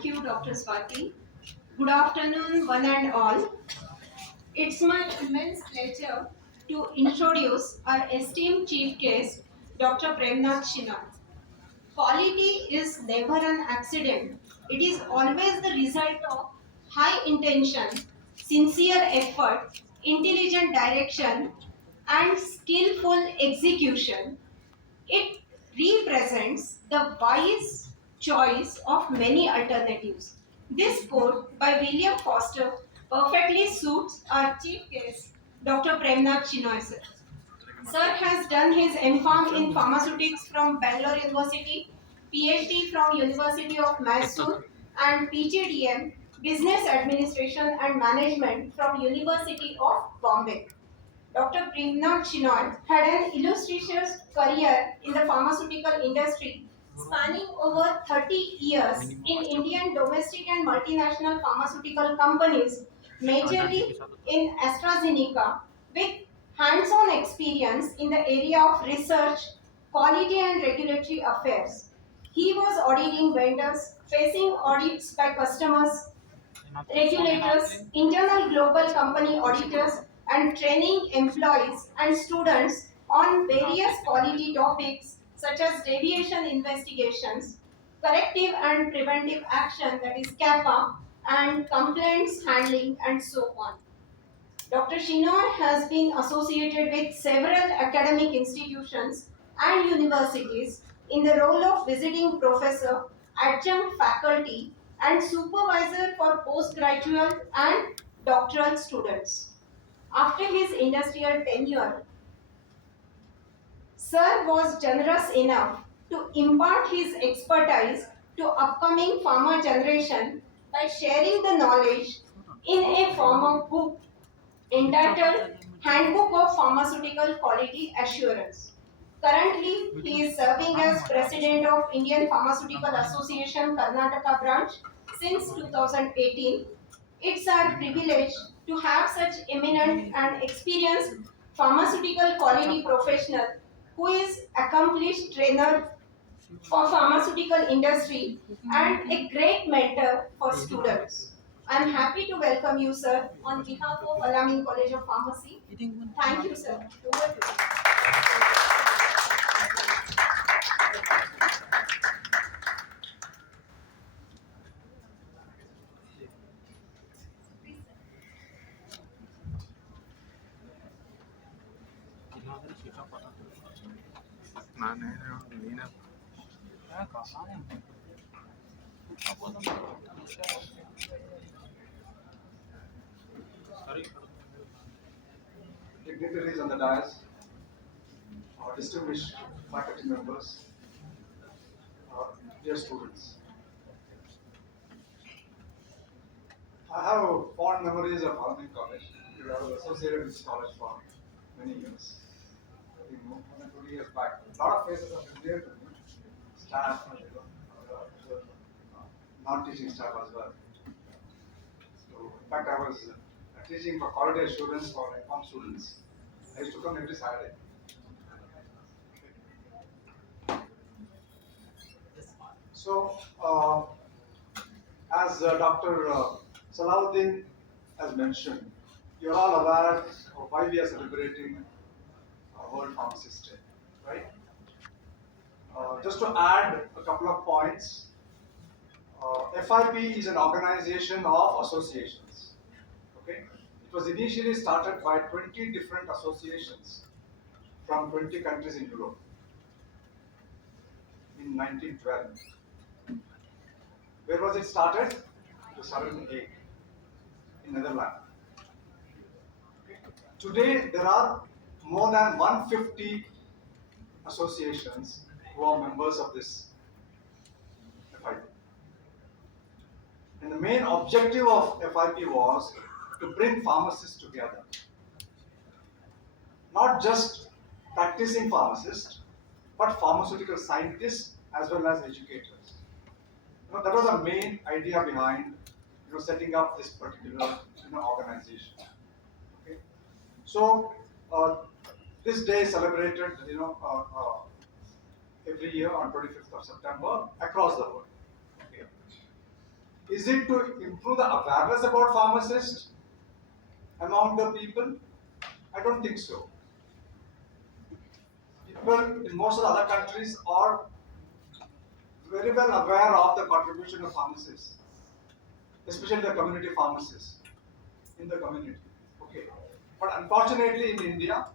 Thank you, Dr. Swati. Good afternoon, one and all. It's my immense pleasure to introduce our esteemed chief guest, Dr. Premnath Shinoy. Quality is never an accident. It is always the result of high intention, sincere effort, intelligent direction, and skillful execution. It represents the wise choice of many alternatives. This quote by William Foster perfectly suits our chief guest, Dr. Premnath Shinoy sir. Sir has done his M.Pharm in pharmaceutics from Bangalore University, PhD from University of Mysore, and PGDM Business Administration and Management from University of Bombay. Dr. Premnath Shinoy had an illustrious career in the pharmaceutical industry spanning over 30 years in Indian domestic and multinational pharmaceutical companies, majorly in AstraZeneca, with hands-on experience in the area of research, quality and regulatory affairs. He was auditing vendors, facing audits by customers, regulators, internal global company auditors, and training employees and students on various quality topics such as deviation investigations, corrective and preventive action, that is CAPA, and complaints handling, and so on. Dr. Shinoy has been associated with several academic institutions and universities in the role of visiting professor, adjunct faculty, and supervisor for postgraduate and doctoral students. After his industrial tenure, Sir was generous enough to impart his expertise to upcoming pharma generation by sharing the knowledge in a form of book entitled Handbook of Pharmaceutical Quality Assurance. Currently, he is serving as President of Indian Pharmaceutical Association Karnataka branch since 2018. It's our privilege to have such eminent and experienced pharmaceutical quality professional who is accomplished trainer for pharmaceutical industry and a great mentor for students. I am happy to welcome you, sir, on behalf of Al-Ameen College of Pharmacy. Thank you, sir. Over to you. Dignitaries on the dais, our distinguished faculty members, dear students. I have fond memories of Al-Ameen College. I was associated with this college for many years. I think more than 20 years back. A lot of faces are familiar to me. Staff, non-teaching staff as well. So, in fact, I was teaching for quality assurance for M.Pharm students. I used to come every Saturday. So, as Dr. Salahuddin has mentioned, you're all aware of why we are celebrating World Pharmacist Day, right? Just to add a couple of points, FIP is an organization of associations. Okay, it was initially started by 20 different associations from 20 countries in Europe in 1912. Where was it started? It was started in Hague, in Netherlands. Today, there are more than 150 associations who are members of this FIP. And the main objective of FIP was to bring pharmacists together. Not just practicing pharmacists, but pharmaceutical scientists as well as educators. That was the main idea behind setting up this particular organization. Okay? So this day is celebrated every year on 25th of September across the world. Okay? Is it to improve the awareness about pharmacists among the people? I don't think so. People in most of the other countries are very well aware of the contribution of pharmacists, especially the community pharmacists in the community. Okay. But unfortunately in India,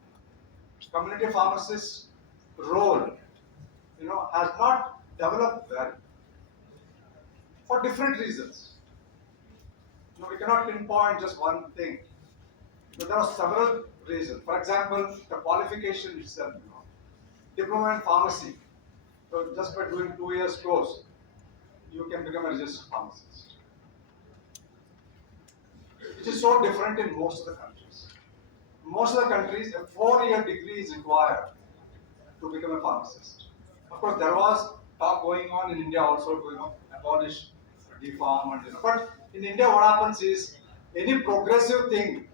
community pharmacists' role, has not developed well for different reasons. We cannot pinpoint just one thing. There are several reasons. For example, the qualification itself, diploma in pharmacy. So just by doing 2 years course, you can become a registered pharmacist. Which is so different in most of the countries. In most of the countries, a 4-year degree is required to become a pharmacist. Of course, there was talk going on in India also to abolish DPharm but in India, what happens is any progressive thing,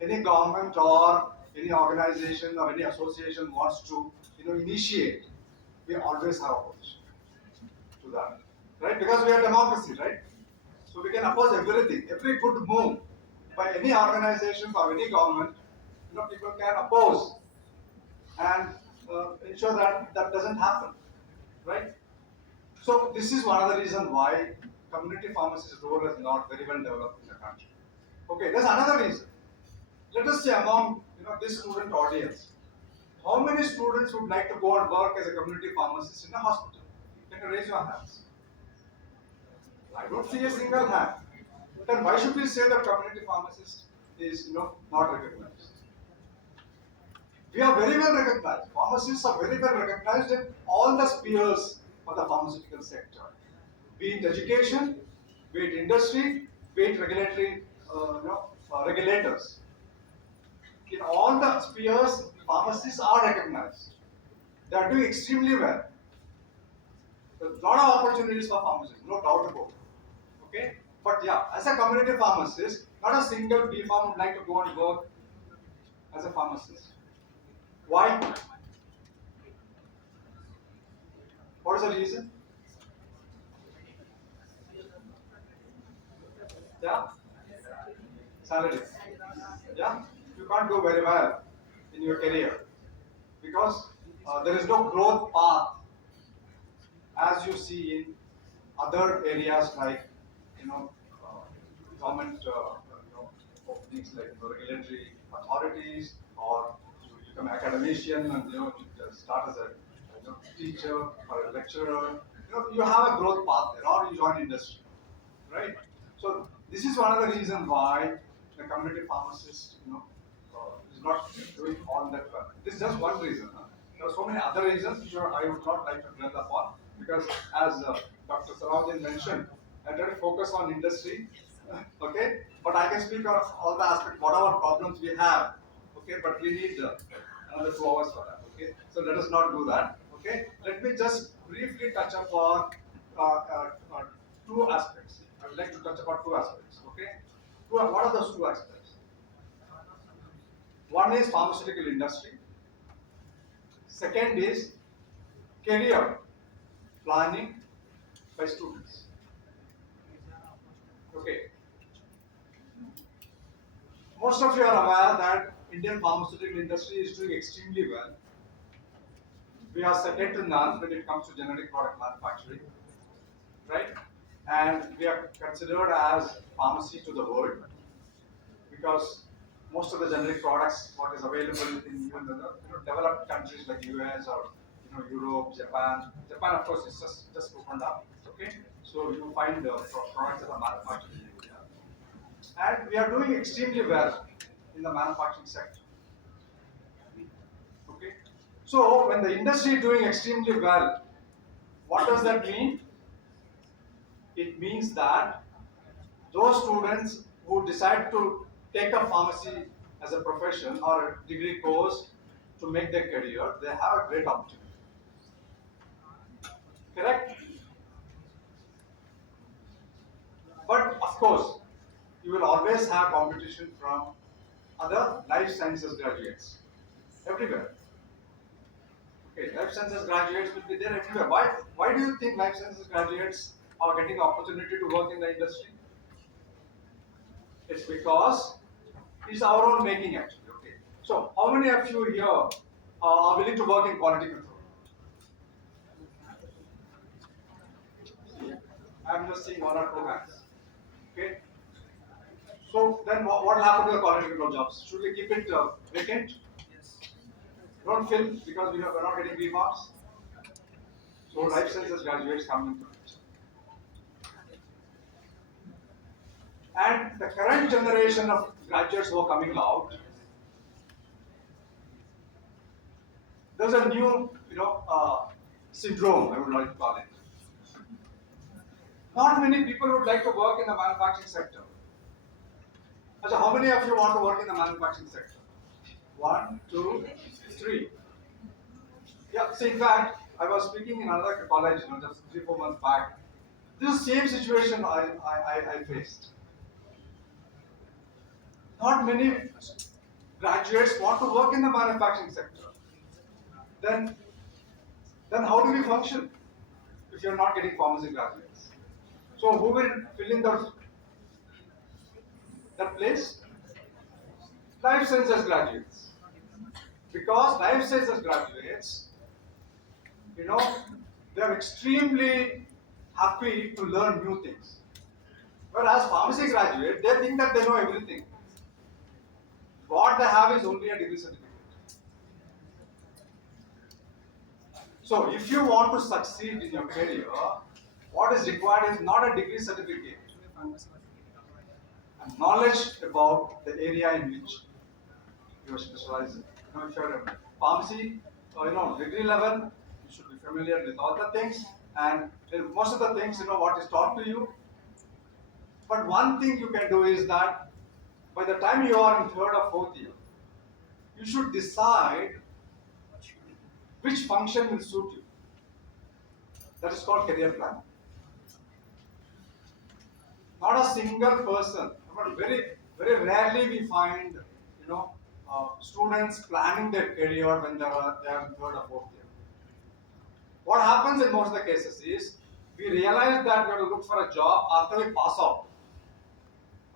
any government or any organization or any association wants to initiate, we always have opposition to that, right? Because we are democracy, right? So we can oppose everything, every good move by any organization or any government. People can oppose and ensure that that doesn't happen, right? So this is one of the reasons why community pharmacist role is not very well developed in the country. Okay, there's another reason. Let us say among this student audience, how many students would like to go and work as a community pharmacist in a hospital? Can you raise your hands? I don't see a single hand. Then why should we say that community pharmacist is not recognized? We are very well recognized. Pharmacists are very well recognized in all the spheres of the pharmaceutical sector, be it education, be it industry, be it regulatory, regulators. In all the spheres, pharmacists are recognized. They are doing extremely well. There's a lot of opportunities for pharmacists, no doubt about it. Okay? But yeah, as a community pharmacist, not a single B Pharm would like to go and work as a pharmacist. Why? What is the reason? Yeah? Salary. Yeah? You can't do very well in your career because there is no growth path as you see in other areas like government openings like regulatory authorities, or you become academician and you start as a teacher or a lecturer. You have a growth path there, or you join industry, right? So this is one of the reasons why the community pharmacist is not doing all that well. This is just one reason. There are so many other reasons which I would not like to dwell upon, because as Dr. Salahuddin mentioned, I try to focus on industry, okay? But I can speak of all the aspects, whatever problems we have, okay? But we need another 2 hours for that, okay? So let us not do that, okay? Let me just briefly touch upon two aspects. I would like to touch upon two aspects, okay? What are those two aspects? One is pharmaceutical industry. Second is career planning by students. Okay. Most of you are aware that Indian pharmaceutical industry is doing extremely well. We are second to none when it comes to generic product manufacturing, right? And we are considered as pharmacy to the world, because most of the generic products, what is available in even the developed countries like US or Europe, Japan. Japan, of course, is just opened up. Okay, so you find the products that are manufactured in India, and we are doing extremely well in the manufacturing sector. Okay, so when the industry is doing extremely well, what does that mean? It means that those students who decide to take up pharmacy as a profession or a degree course to make their career, they have a great opportunity. Correct? But of course, you will always have competition from other life sciences graduates everywhere. Okay, life sciences graduates will be there everywhere. Why do you think life sciences graduates or getting opportunity to work in the industry? It's because it's our own making actually. Okay. So how many of you here are willing to work in quality control? I'm just seeing one or two hands. Okay. So then what will happen to the quality control jobs? Should we keep it vacant? Don't fill because we're not getting remarks. So life sciences graduates come into it. And the current generation of graduates who are coming out, there's a new, syndrome, I would like to call it. Not many people would like to work in the manufacturing sector. So how many of you want to work in the manufacturing sector? One, two, three. Yeah, see, in fact, I was speaking in another college, just 3, 4 months back. This is the same situation I faced. Not many graduates want to work in the manufacturing sector. Then, then how do we function if you're not getting pharmacy graduates? So who will fill in that place? Life sciences graduates. Because life sciences graduates, you know, they are extremely happy to learn new things. Whereas pharmacy graduate, they think that they know everything. What they have is only a degree certificate. So if you want to succeed in your career, what is required is not a degree certificate, and knowledge about the area in which you are specializing. If you're a pharmacy, degree level, you should be familiar with all the things, and most of the things, what is taught to you. But one thing you can do is that by the time you are in third or fourth year, you should decide which function will suit you. That is called career plan. Not a single person. Very, very rarely we find, students planning their career when they are in third or fourth year. What happens in most of the cases is we realize that we have to look for a job after we pass out.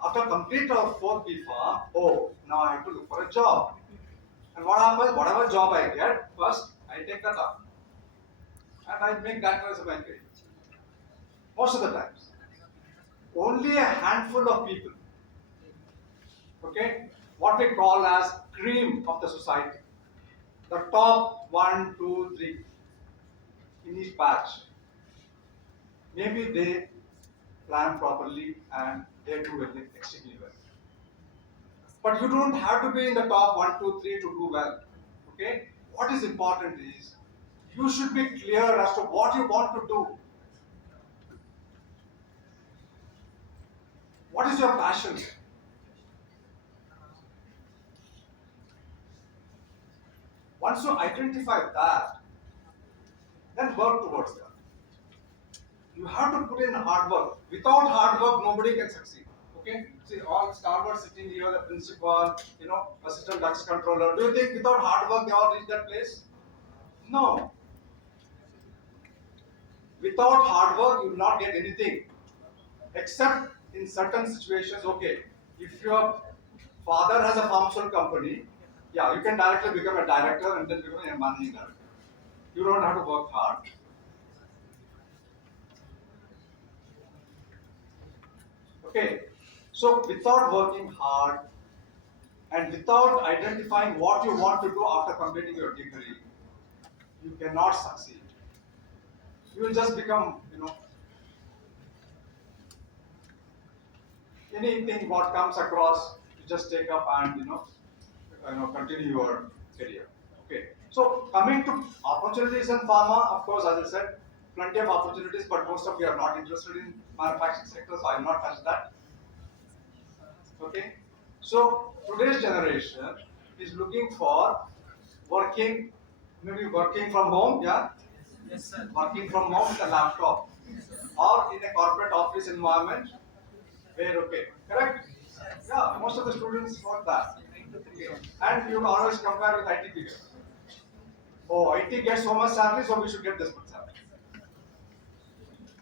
After complete our fourth B Farm, now I have to look for a job. And what happens? Whatever job I get, first I take that up. And I make that as my career. Most of the times. Only a handful of people, okay, what we call as cream of the society, the top 1, 2, 3 in each batch, maybe they plan properly and they do it extremely well. But you don't have to be in the top 1, 2, 3 to do well. Okay? What is important is you should be clear as to what you want to do. What is your passion? Once you identify that, then work towards that. You have to put in hard work. Without hard work, nobody can succeed. Okay? See, all Starboard sitting here, the principal, assistant tax controller. Do you think without hard work they all reach that place? No. Without hard work, you will not get anything. Except in certain situations, okay. If your father has a pharmaceutical company, yeah, you can directly become a director and then become a managing director. You don't have to work hard. Okay. So without working hard and without identifying what you want to do after completing your degree, you cannot succeed. You will just become, anything what comes across, you just take up and continue your career. Okay. So coming to opportunities in pharma, of course, as I said, plenty of opportunities, but most of you are not interested in manufacturing sector, so I will not touch that. Okay. So today's generation is looking for working, maybe working from home, yeah, Yes, sir. working from home with a laptop, or in a corporate office environment where, okay, correct? Yeah, most of the students want that. Okay. And you always compare with IT people. Oh, IT gets so much salary, so we should get this much salary.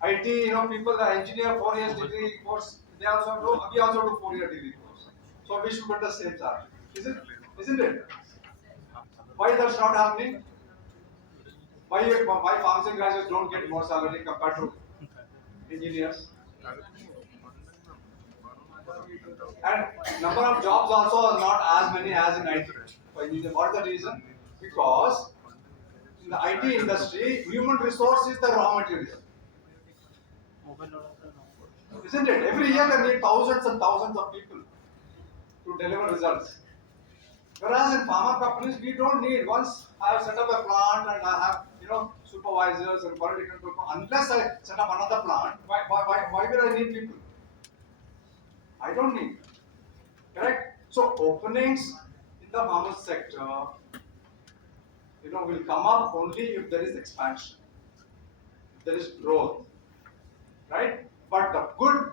IT, people, the engineer 4 years degree course, they also do, we also do 4 year degree course. So we should get the same salary. Isn't it? Why that's not happening? Why pharmacy graduates don't get more salary compared to engineers? And number of jobs also are not as many as in IT. For engineer. What is the reason? Because in the IT industry, human resource is the raw material. Isn't it? Every year they need thousands and thousands of people to deliver results. Whereas in pharma companies, we don't need. Once I have set up a plant and I have supervisors and quality control, unless I set up another plant, why will I need people? I don't need. Correct? So openings in the pharma sector, will come up only if there is expansion, if there is growth, right? But the good,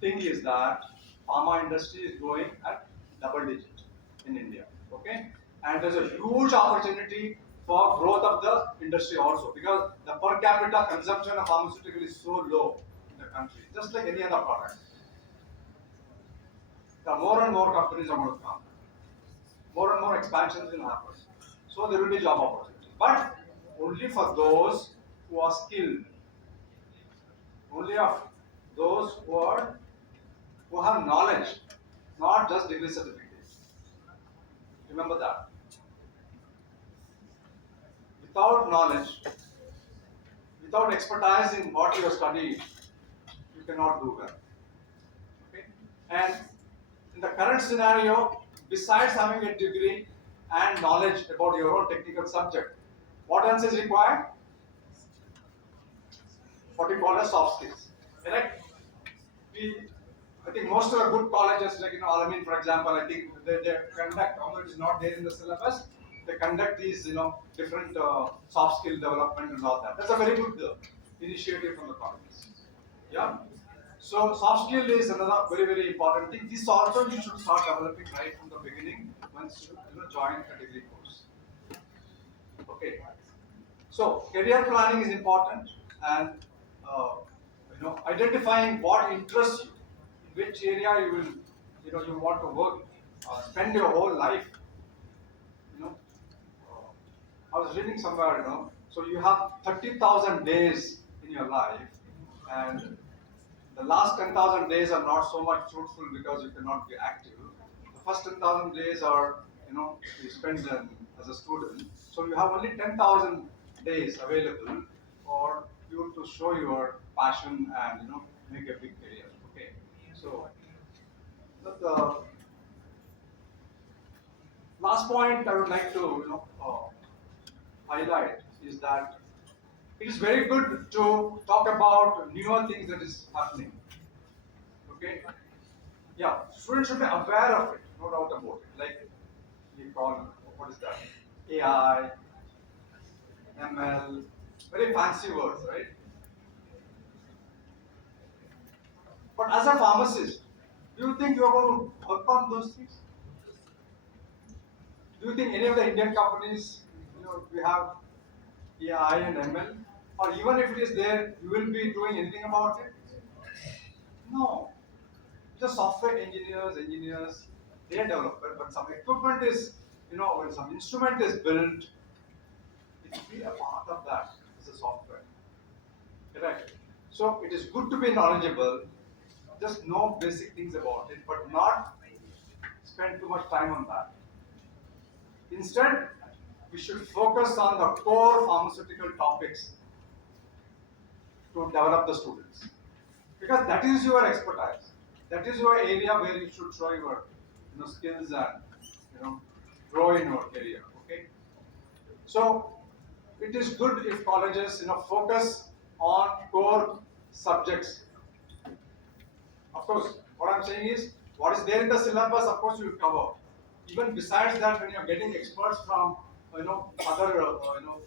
thing is that pharma industry is growing at double digit in India. Okay, and there's a huge opportunity for growth of the industry also because the per capita consumption of pharmaceutical is so low in the country, just like any other product. The more and more companies are going to come, more and more expansions will happen. So there will be job opportunities, but only for those who are skilled, only of those who have knowledge, not just degree certificates. Remember that. Without knowledge, without expertise in what you have studied, you cannot do well. Okay? And in the current scenario, besides having a degree and knowledge about your own technical subject, what else is required? What we call as soft skills. Correct? We, I think most of the good colleges, like Al-Ameen, for example, I think they conduct, although it is not there in the syllabus, they conduct these different soft skill development and all that. That's a very good initiative from the colleges. Yeah. So soft skill is another very very important thing. This also you should start developing right from the beginning once you join a degree course. Okay. So career planning is important, and identifying what interests you, in which area you will, you want to work, spend your whole life. You know, I was reading somewhere, so you have 30,000 days in your life, and the last 10,000 days are not so much fruitful because you cannot be active. The first 10,000 days are, you spend them as a student. So you have only 10,000 days available for you to show your passion and, make a big career. Okay. So the last point I would like to, highlight is that it is very good to talk about newer things that is happening. Okay, yeah, students should be aware of it, no doubt about it. Like we call, what is that? AI, ML, very fancy words, right? But as a pharmacist, do you think you are going to work on those things? Do you think any of the Indian companies, we have AI and ML, or even if it is there, you will be doing anything about it? No. The software engineers, they develop it, but some equipment is, when some instrument is built, it will be a part of that as a software. Correct. So it is good to be knowledgeable, just know basic things about it, but not spend too much time on that. Instead, we should focus on the core pharmaceutical topics to develop the students. Because that is your expertise. That is your area where you should show your skills and grow in your career. Okay. So it is good if colleges focus on core subjects. Of course, what I'm saying is what is there in the syllabus, of course you will cover. Even besides that, when you're getting experts from other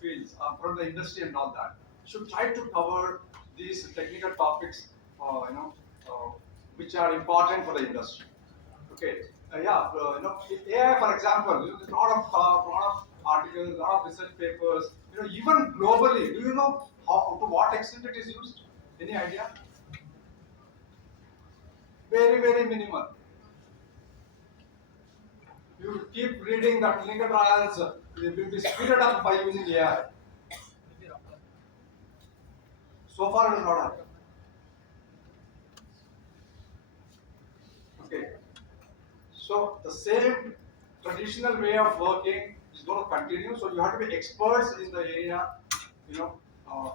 fields from the industry and all that, you should try to cover these technical topics, which are important for the industry. Okay, AI, for example, there's a lot of talk, lot of articles, lot of research papers. Even globally, do you know How to what extent it is used? Any idea? Very, very minimal. You keep reading that clinical trials will be speeded up by using AI. So far, it has not happened. Okay. So the same traditional way of working is going to continue. So you have to be experts in the area, you know, uh,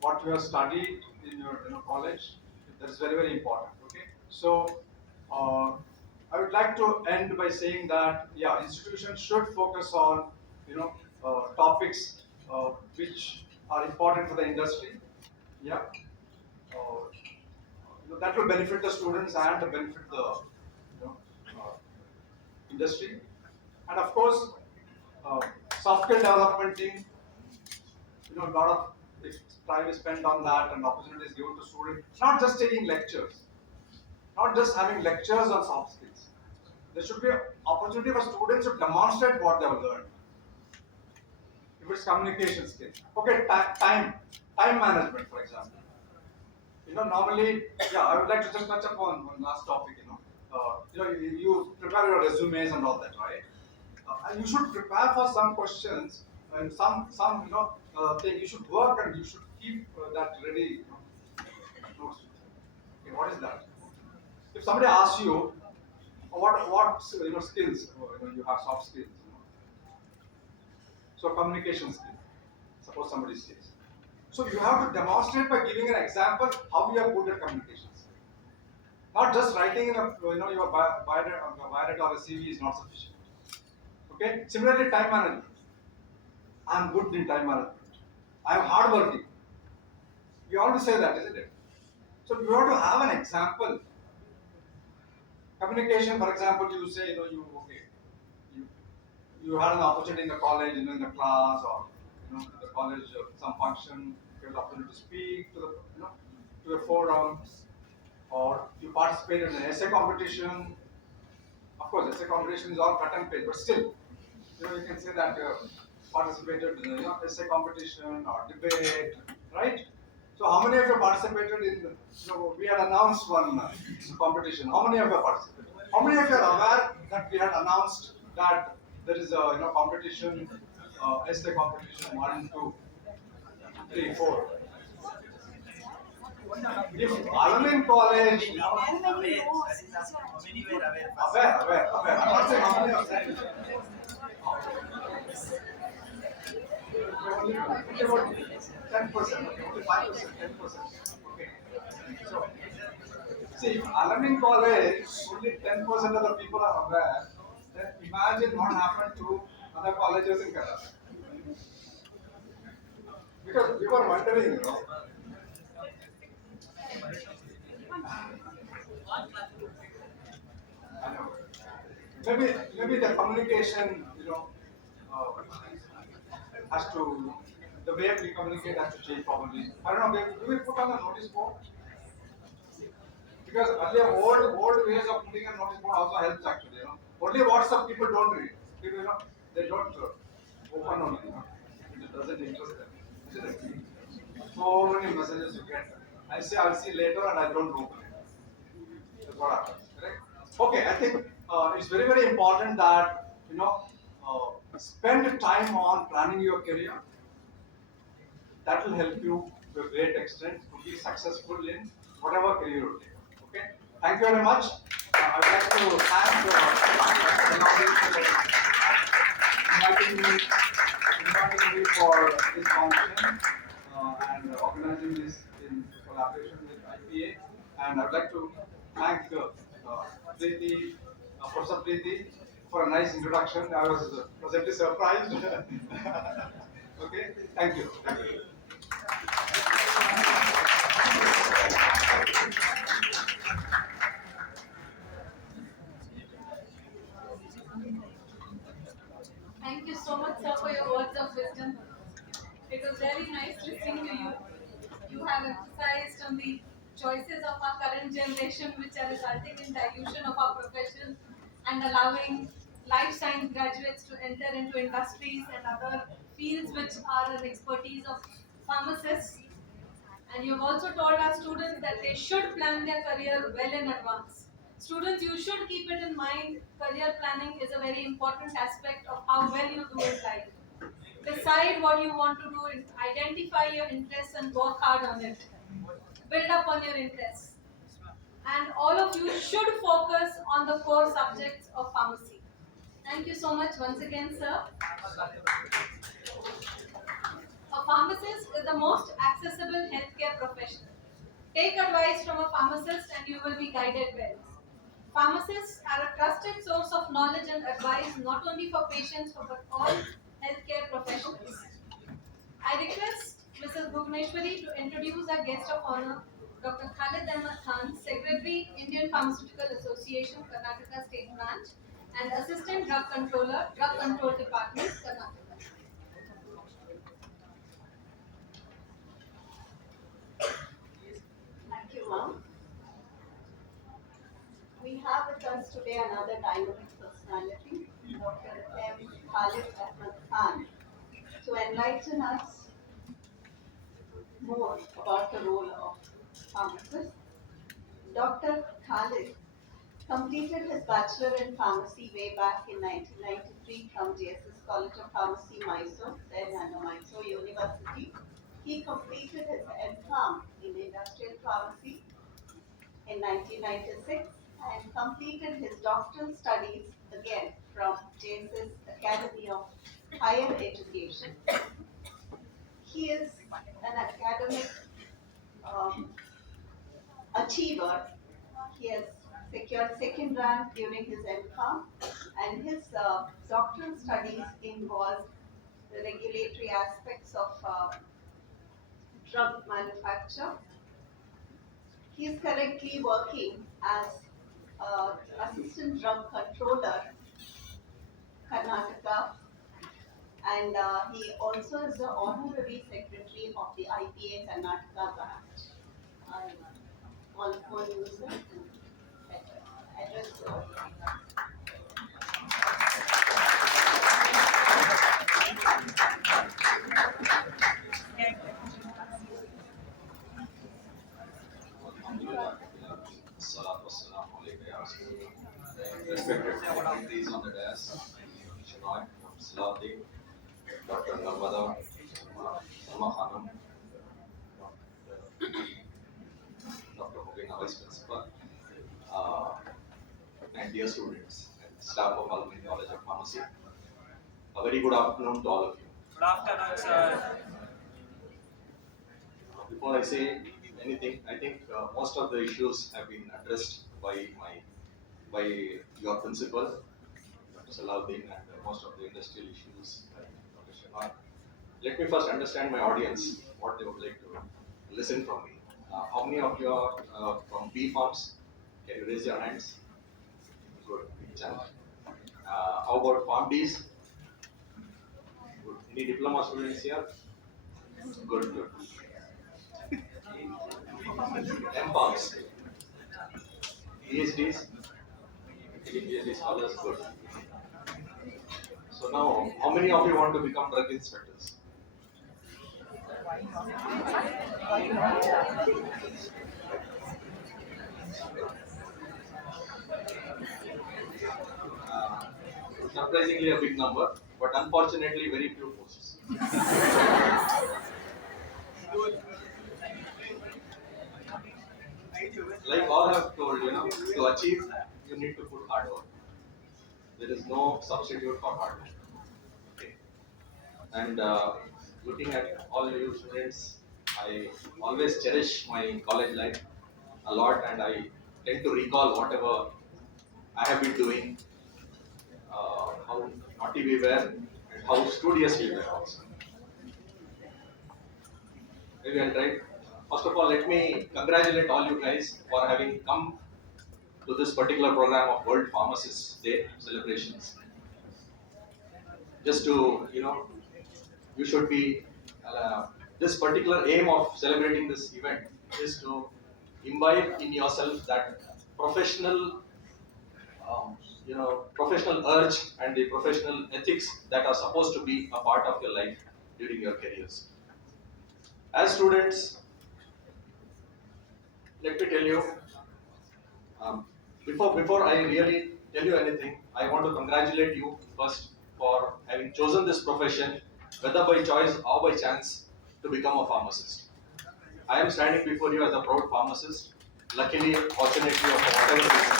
what you have studied in your college. That is very, very important. Okay. So I would like to end by saying that yeah, institutions should focus on topics which are important for the industry. Yeah. Uh, that will benefit the students and benefit the you know, uh, industry. And of course, uh, software development team, a lot of time is spent on that and opportunities given to students. Not just taking lectures, not just having lectures on soft skills. There should be an opportunity for students to demonstrate what they have learned. If it's communication skills, okay, time management, for example. Normally, yeah, I would like to just touch upon one last topic. You prepare your resumes and all that, right? And you should prepare for some questions and some thing. You should work and you should keep that ready. Notes. Okay, what is that? If somebody asks you what skills, you have soft skills. So communication skills. Suppose somebody says. So you have to demonstrate by giving an example how you are good at communications. Not just writing in a your biodata or a CV is not sufficient. Okay. Similarly, time management. I am good in time management. I am hardworking. You want to say that, isn't it? So you have to have an example. Communication, for example, you say you you had an opportunity in the college, in the class or in the college, some function, you had the opportunity to speak to the to a forum, or you participated in an essay competition. Of course, essay competition is all cut and paste, but still, you can say that participated in essay competition or debate, right? So how many of you participated in? We had announced one competition. How many of you participated? How many of you are aware that we had announced that there is a competition, essay competition one, two, three, four. If Al-Ameen College, aware. I'm not saying how many of them. Only about 10%, okay, only 5%, 10%. Okay. So, see, if Al-Ameen College, only 10% of the people are aware, then imagine what happened to other colleges in Kerala. Because we were wondering, I know. Maybe the communication, uh, has to, the way we communicate has to change probably. I don't know, do we put on a notice board? Because earlier old ways of putting a notice board also helps actually. Only WhatsApp people don't read. People, they don't open only. It doesn't interest them. Isn't it? So many messages you get. I say I'll see later and I don't open it. That's what happens. Correct? Okay, I think it's very very important that spend time on planning your career. That will help you to a great extent to be successful in whatever career you take. Okay. Thank you very much. I would like to thank inviting me for this function and organizing this in collaboration with IPA. And I would like to thank Preeti, Professor Preeti, for a nice introduction. I was pleasantly surprised. Okay, thank you. Thank you. Thank you so much, sir, for your words of wisdom. It was very nice listening to you. You have emphasized on the choices of our current generation, which are resulting in dilution of our profession and allowing life science graduates to enter into industries and other fields which are an expertise of pharmacists, and you have also told our students that they should plan their career well in advance. Students, you should keep it in mind. Career planning is a very important aspect of how well you do in life. Decide what you want to do, identify your interests, and work hard on it. Build up on your interests. And all of you should focus on the core subjects of pharmacy. Thank you so much once again, sir. A pharmacist is the most accessible healthcare profession. Take advice from a pharmacist and you will be guided well. Pharmacists are a trusted source of knowledge and advice not only for patients but all healthcare professionals. I request Mrs. Bhuvaneshwari to introduce our guest of honor, Dr. Khalid Ahmed Khan, Secretary, Indian Pharmaceutical Association, Karnataka State Branch, and Assistant Drug Controller, Drug Control Department, Karnataka. Thank you, ma'am. We have with us today another dynamic personality, Dr. M. Khalid Ahmed Khan, to enlighten us more about the role of pharmacist. Dr. Khalid completed his bachelor in pharmacy way back in 1993 from JSS College of Pharmacy, Mysore, then under Mysore University. He completed his M.Pharm in industrial pharmacy in 1996 and completed his doctoral studies again from JSS Academy of Higher Education. He is an academic um, achiever. He has secured second rank during his M.Pharm, and his doctoral studies involved the regulatory aspects of drug manufacture. He is currently working as assistant drug controller, Karnataka, and he also is the honorary secretary of the IPA Karnataka branch. I call you sir to address Salatu wassalamu alayka ya Rasulullah. Respected dignitaries on the dais, Shinoy, Salati, Dr. Narmada, Salma Khanum, Dr. Mubina, Vice Principal, uh, and dear students and staff of Al-Ameen College of Pharmacy. A very good afternoon to all of you. Good afternoon, sir. Before I say anything, I think most of the issues have been addressed by your principal, Dr. Salahuddin, and most of the industrial issues, Dr. Shimar. Let me first understand my audience, what they would like to listen from me. How many of you are from B farms? Can you raise your hands? Good, big chunk. How about farm Ds? Good. Any diploma students here? Good, good. M farms, PhDs, PhD scholars, good. So now, how many of you want to become drug inspectors? Uh, Surprisingly a big number, but unfortunately very few posts. Like all have told, to achieve, you need to put hard work. There is no substitute for hard work. Okay. And looking at all you students, I always cherish my college life a lot, and I tend to recall whatever I have been doing, how naughty we were, and how studious we were also. Maybe I'll try. First of all, let me congratulate all you guys for having come to this particular program of World Pharmacists Day celebrations. Just to, you should be, this particular aim of celebrating this event is to imbibe in yourself that professional, professional urge and the professional ethics that are supposed to be a part of your life during your careers. As students, let me tell you, um, before I really tell you anything, I want to congratulate you first for having chosen this profession, whether by choice or by chance, to become a pharmacist. I am standing before you as a proud pharmacist. Luckily, fortunately, or for whatever reason.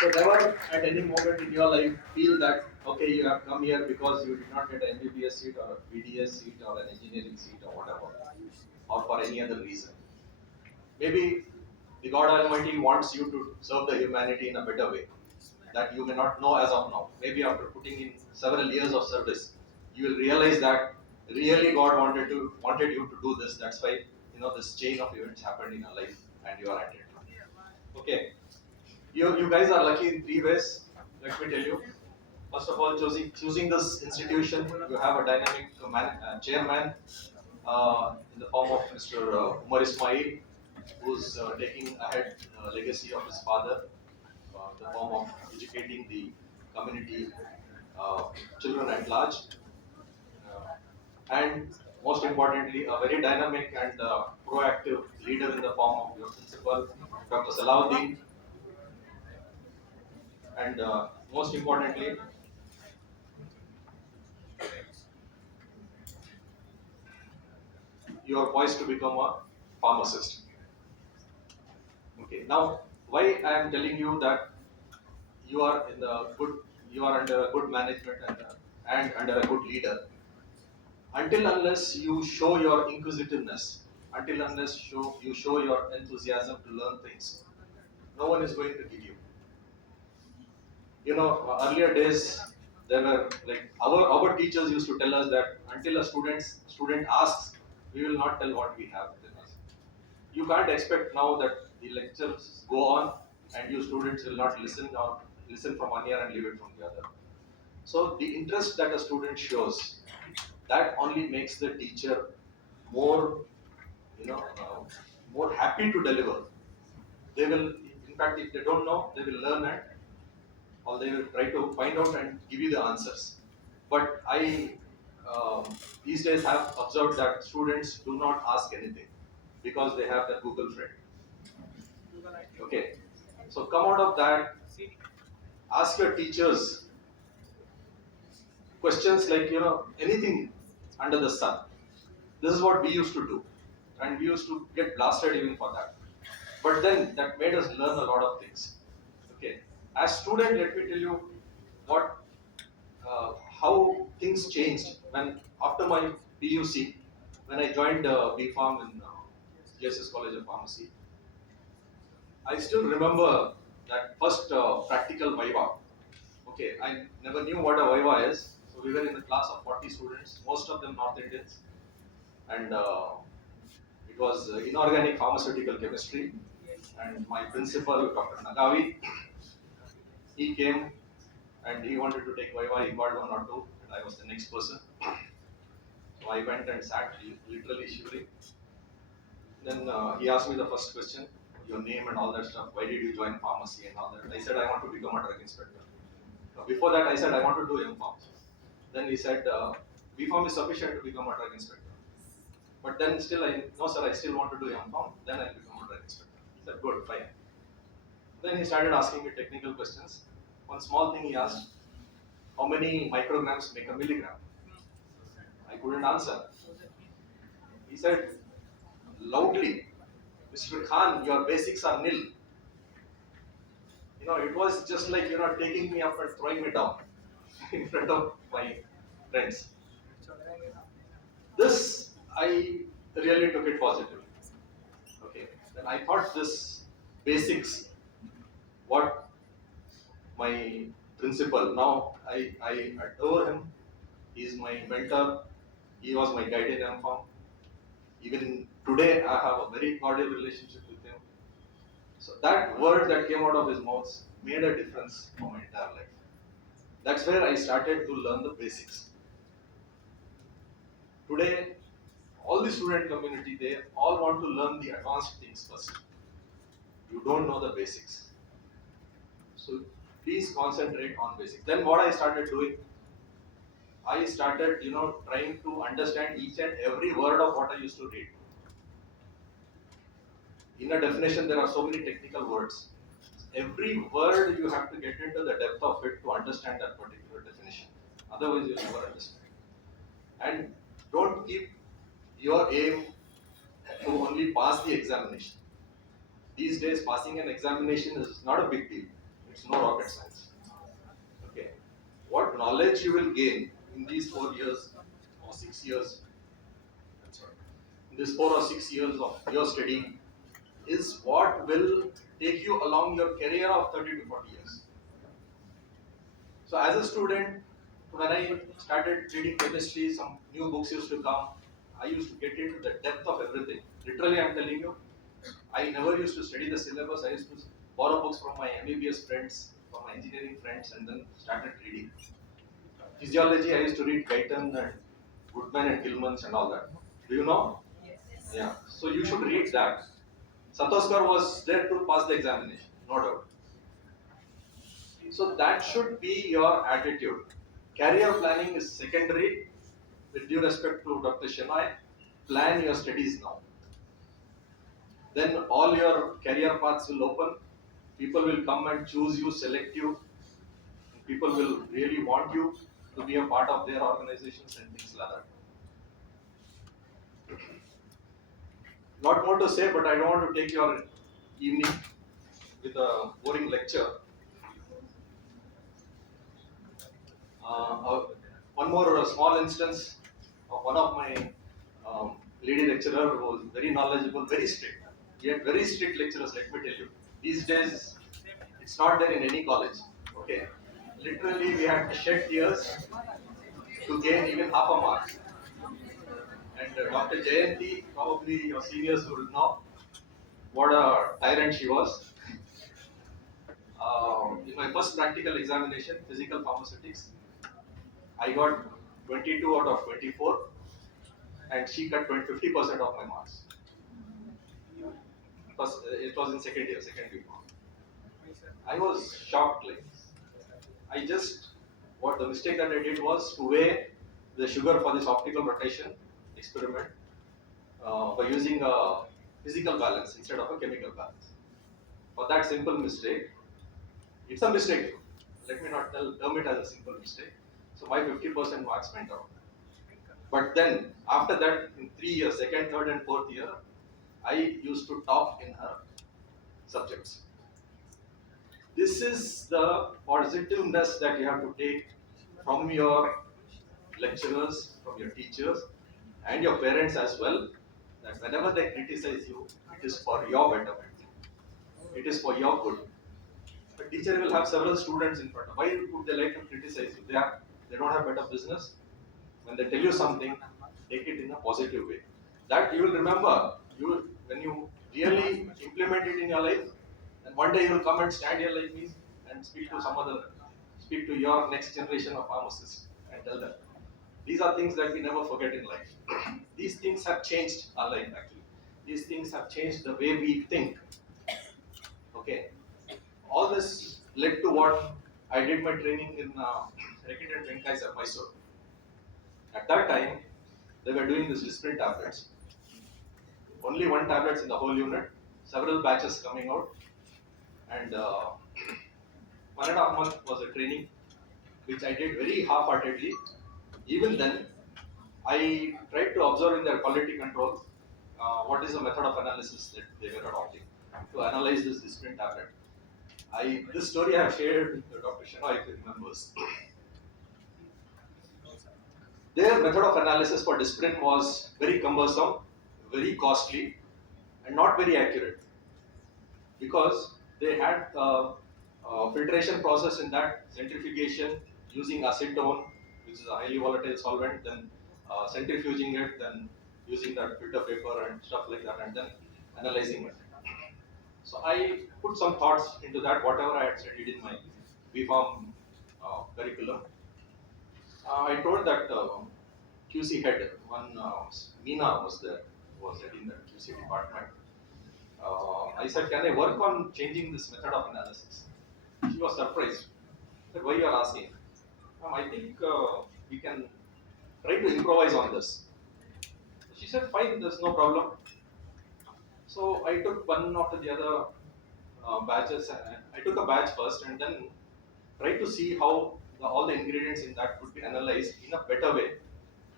So never at any moment in your life feel that okay, you have come here because you did not get an MBBS seat or a BDS seat or an engineering seat or whatever, or for any other reason. Maybe the God Almighty wants you to serve the humanity in a better way that you may not know as of now. Maybe after putting in several years of service, you will realize that really God wanted you to do this. That's why this chain of events happened in your life and you are at it. Okay. You guys are lucky in three ways. Let me tell you. First of all, choosing this institution, you have a dynamic chairman in the form of Mr. Umar Ismail, who's taking ahead legacy of his father, the form of educating the community, children at large, and most importantly, a very dynamic and proactive leader in the form of your principal, Dr. Salahuddin, and most importantly, you are poised to become a pharmacist. Okay. Now, why I am telling you that you are in the good, you are under a good management and under a good leader. Until unless you show your inquisitiveness, until unless you show your enthusiasm to learn things, no one is going to give you. Earlier days there were like our teachers used to tell us that until a student asks, we will not tell what we have within us. You can't expect now that the lectures go on and you students will not listen or listen from one ear and leave it from the other. So the interest that a student shows, that only makes the teacher more, more happy to deliver. They will, in fact, if they don't know, they will learn it, or they will try to find out and give you the answers. But I these days have observed that students do not ask anything because they have the Google friend. Okay. So come out of that, ask your teachers questions like, anything under the sun. This is what we used to do. And we used to get blasted even for that. But then that made us learn a lot of things. Okay. As student, let me tell you what, how things changed when after my PUC, when I joined B Farm in JSS College of Pharmacy. I still remember that first practical Viva. Okay, I never knew what a Viva is. So we were in a class of 40 students, most of them North Indians, and it was inorganic pharmaceutical chemistry. And my principal, Dr. Nagavi, he came and he wanted to take Viva. He got one or two, and I was the next person. So I went and sat literally shivering. Then he asked me the first question, your name and all that stuff. Why did you join pharmacy and all that? I said I want to become a drug inspector. Before that, I said I want to do M.Pharm. Then he said, B.Pharm is sufficient to become a drug inspector. But then still, no sir, I still want to do M.Pharm. Then I'll become a drug inspector. He said, good, fine. Then he started asking me technical questions. One small thing he asked, how many micrograms make a milligram? I couldn't answer. He said loudly, Mr. Khan, your basics are nil. It was just like, taking me up and throwing me down in front of my friends. This, I really took it positively. Okay. Then I thought this basics, what my principal, now I adore him. He's my mentor. He was my guide in M.Pharm. Even today, I have a very cordial relationship with him. So that word that came out of his mouth made a difference for my entire life. That's where I started to learn the basics. Today, all the student community, they all want to learn the advanced things first. You don't know the basics. So please concentrate on basics. Then what I started doing, I started, trying to understand each and every word of what I used to read. In a definition, there are so many technical words. Every word you have to get into the depth of it to understand that particular definition. Otherwise, you'll never understand. And don't keep your aim to only pass the examination. These days, passing an examination is not a big deal. It's no rocket science. Okay. What knowledge you will gain in these 4 years or 6 years, that's right. In these 4 or 6 years of your study is what will take you along your career of 30 to 40 years. So as a student, when I started reading chemistry, some new books used to come. I used to get into the depth of everything. Literally, I'm telling you, I never used to study the syllabus. I used to borrow books from my MBBS friends, from my engineering friends, and then started reading. Physiology, I used to read Guyton and Goodman and Gilman's and all that. Do you know? Yeah. So you should read that. Satoskar was there to pass the examination, no doubt. So that should be your attitude. Career planning is secondary. With due respect to Dr. Shenoy, plan your studies now. Then all your career paths will open. People will come and choose you, select you. People will really want you to be a part of their organizations and things like that. Lot more to say, but I don't want to take your evening with a boring lecture. One more small instance of one of my lady lecturer who was very knowledgeable, very strict. We had very strict lecturers, let me tell you. These days, it's not there in any college. Okay. Literally, we had to shed tears to gain even half a mark. And Dr. Jayanti, probably your seniors will know what a tyrant she was. In my first practical examination, physical pharmaceutics, I got 22 out of 24, and she cut 50% of my marks. It was in second year, second week. I was shocked. Like, I just, what the mistake that I did was to weigh the sugar for this optical rotation experiment by using a physical balance instead of a chemical balance. For that simple mistake, it's a mistake. Let me not term it as a simple mistake. So my 50% marks went out. But then after that, in 3 years, second, third, and fourth year, I used to top in her subjects. This is the positiveness that you have to take from your lecturers, from your teachers, and your parents as well. That whenever they criticize you, it is for your betterment. It is for your good. A teacher will have several students in front of. Why would they like to criticize you? They don't have better business. When they tell you something, take it in a positive way. That you will remember. When you really implement it in your life, and one day you will come and stand here like me and speak to your next generation of pharmacists and tell them. These are things that we never forget in life. These things have changed our life actually. These things have changed the way we think. Okay. All this led to what I did my training in Rekit and Venkai's Mysore. At that time, they were doing this discipline tablets. Only one tablets in the whole unit, several batches coming out, and 1.5 months was a training, which I did very half-heartedly. Even then, I tried to observe in their quality control what is the method of analysis that they were adopting to analyze this discipline tablet. This story I have shared with Dr. Shenoy, if he remembers. Their method of analysis for discipline was very cumbersome, very costly, and not very accurate because they had a filtration process in that centrifugation using acetone, which is a highly volatile solvent, then centrifuging it, then using that filter paper and stuff like that, and then analyzing it. So I put some thoughts into that, whatever I had studied in my BPharm curriculum. I told that QC head, one Meena was there, who was heading the QC department. I said, can I work on changing this method of analysis? She was surprised. I said, why you are asking? I think we can to improvise on this. She said, fine, there's no problem. So I took one after the other batches. I took a batch first and then tried to see how all the ingredients in that could be analyzed in a better way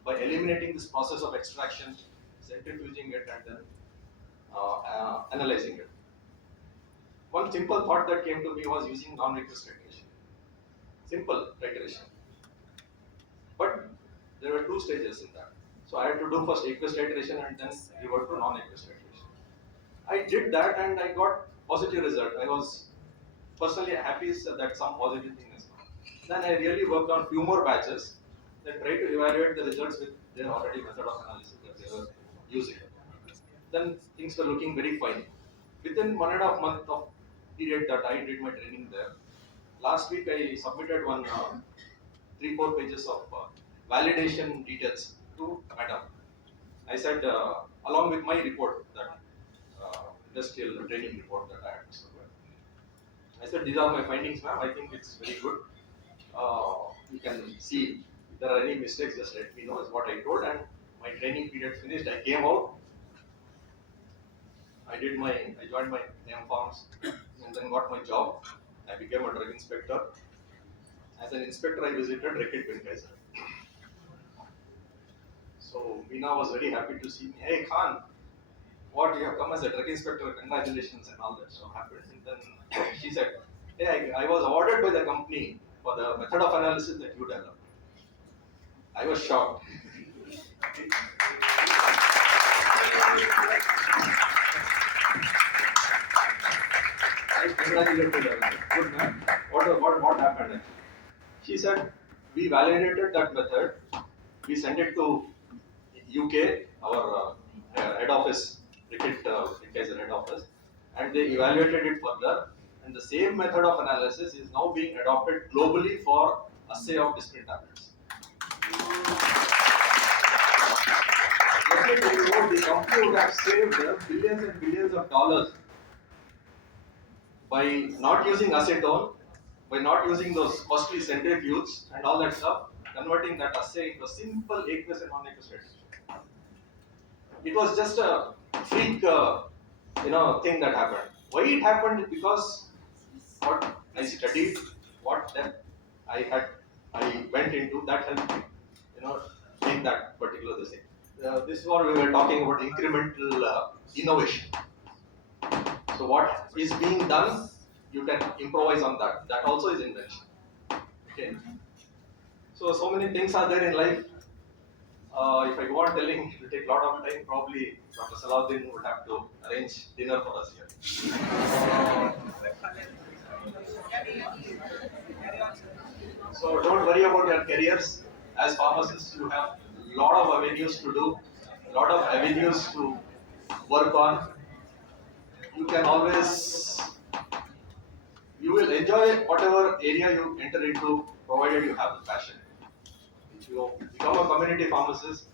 by eliminating this process of extraction, centrifuging it, and then analyzing it. One simple thought that came to me was using non-aqueous titration. Simple titration. But there were two stages in that. So I had to do first aqueous titration and then revert to non-aqueous titration. I did that and I got positive result. I was personally happy that some positive thing has come. Then I really worked on few more batches, then tried to evaluate the results with their already method of analysis that they were using. Then things were looking very fine. Within 1.5 month of period that I did my training there, last week I submitted one 3-4 pages of validation details to Madam. I said along with my report, that industrial training report that I had to submit. I said, these are my findings, ma'am. I think it's very good. You can see if there are any mistakes, just let me know, is what I told. And my training period finished. I came out. I joined my name farms and then got my job. I became a drug inspector. As an inspector, I visited Reckitt Benckiser. So Meena was very happy to see me. Hey Khan, what, you have come as a drug inspector, congratulations, and all that stuff happened. And then she said, hey, I was awarded by the company for the method of analysis that you developed. I was shocked. I congratulated her. Good man. What happened actually? She said, we validated that method. We sent it to UK, our head office, Cricket Benckiser head office, and they evaluated it further. And the same method of analysis is now being adopted globally for assay of discrete tablets. Let me tell you what, the company would have saved billions and billions of dollars by not using acetone, by not using those costly centrifuges and all that stuff, converting that assay into a simple aqueous and non-aqueous titration. It was just a freak, thing that happened. Why it happened? Because what I studied, what depth I went into, that helped me, in that particular thing. This is what we were talking about, incremental innovation. So what is being done, you can improvise on that. That also is invention. Okay. So many things are there in life. If I go on telling, it will take a lot of time. Probably Dr. Salahuddin would have to arrange dinner for us here. So don't worry about your careers. As pharmacists, you have a lot of avenues to do, a lot of avenues to work on. You can always, you will enjoy whatever area you enter into, provided you have the passion. If you become a community pharmacist,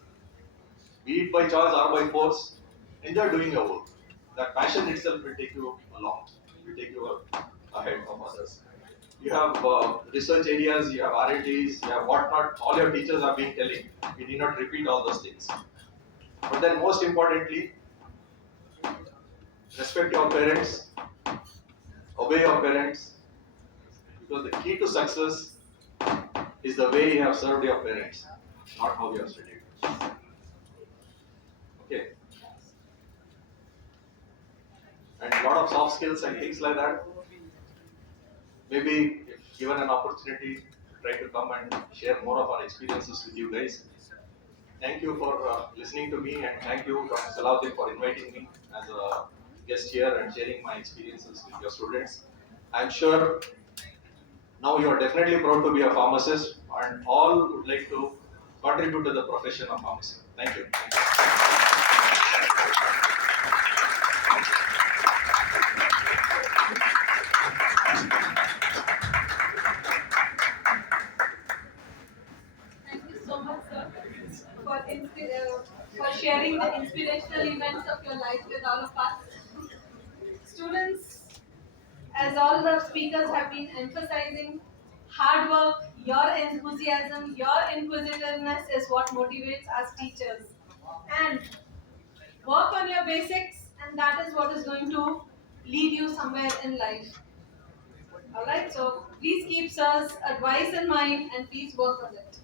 be it by choice or by force, enjoy doing your work. That passion itself will take you along, will take you ahead of others. You have research areas, you have R&Ds, you have whatnot, all your teachers have been telling. We need not repeat all those things. But then most importantly, respect your parents, obey your parents, because the key to success is the way you have served your parents, not how you have studied. Okay. And a lot of soft skills and things like that. Maybe if given an opportunity, try to come and share more of our experiences with you guys. Thank you for listening to me, and thank you, Dr. Salahuddin, for inviting me as a guest here and sharing my experiences with your students. I'm sure now you are definitely proud to be a pharmacist, and all would like to contribute to the profession of pharmacy. Thank you. Thank you so much, sir, for sharing the inspirational events of your life with all of us. Students, as all the speakers have been emphasizing, hard work, Your enthusiasm, your inquisitiveness is what motivates us teachers. And work on your basics, and that is what is going to lead you somewhere in life. Alright, so please keep sir's advice in mind and please work on it.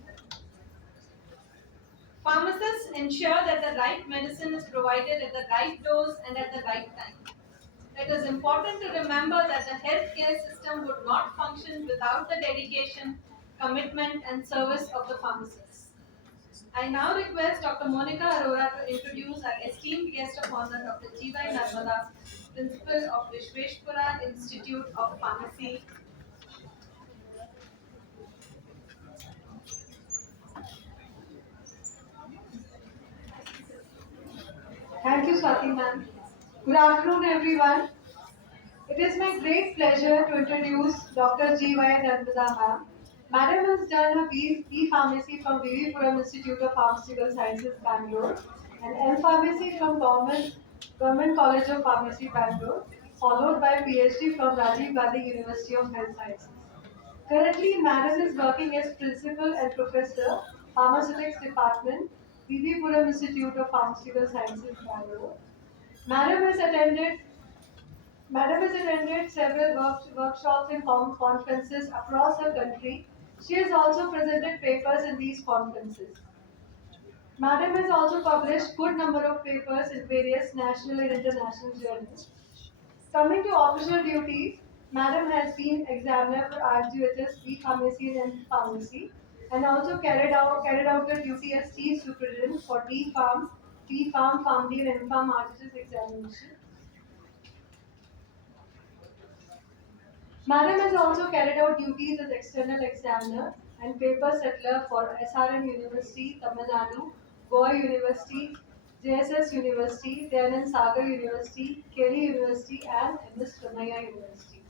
Pharmacists ensure that the right medicine is provided at the right dose and at the right time. It is important to remember that the healthcare system would not function without the dedication, commitment, and service of the pharmacists. I now request Dr. Monica Arora to introduce our esteemed guest of honor, Dr. G.Y. Narmada, Principal of Vishweshwara Institute of Pharmacy. Thank you, Swati ma'am. Good afternoon, everyone. It is my great pleasure to introduce Dr. G.Y. Narmada ma'am. Madam has done her B Pharmacy from Vivipuram Institute of Pharmaceutical Sciences, Bangalore, and M Pharmacy from Government College of Pharmacy, Bangalore, followed by PhD from Rajiv Gandhi University of Health Sciences. Currently, Madam is working as Principal and Professor, Pharmaceutics Department, Vivipuram Institute of Pharmaceutical Sciences, Bangalore. Madam has attended Madam has attended several workshops and conferences across the country. She has also presented papers in these conferences. Madam has also published good number of papers in various national and international journals. Coming to official duties, Madam has been examiner for RGHS, B Pharmacy and Pharmacy, and also carried out the duty as Chief Superintendent for D Farm, PharmD and M-Farm RGHS examination. Madam has also carried out duties as external examiner and paper settler for SRM University, Tamil Nadu, Goa University, JSS University, Dayanand Sagar University, Kelly University, and MS Ramaiah University.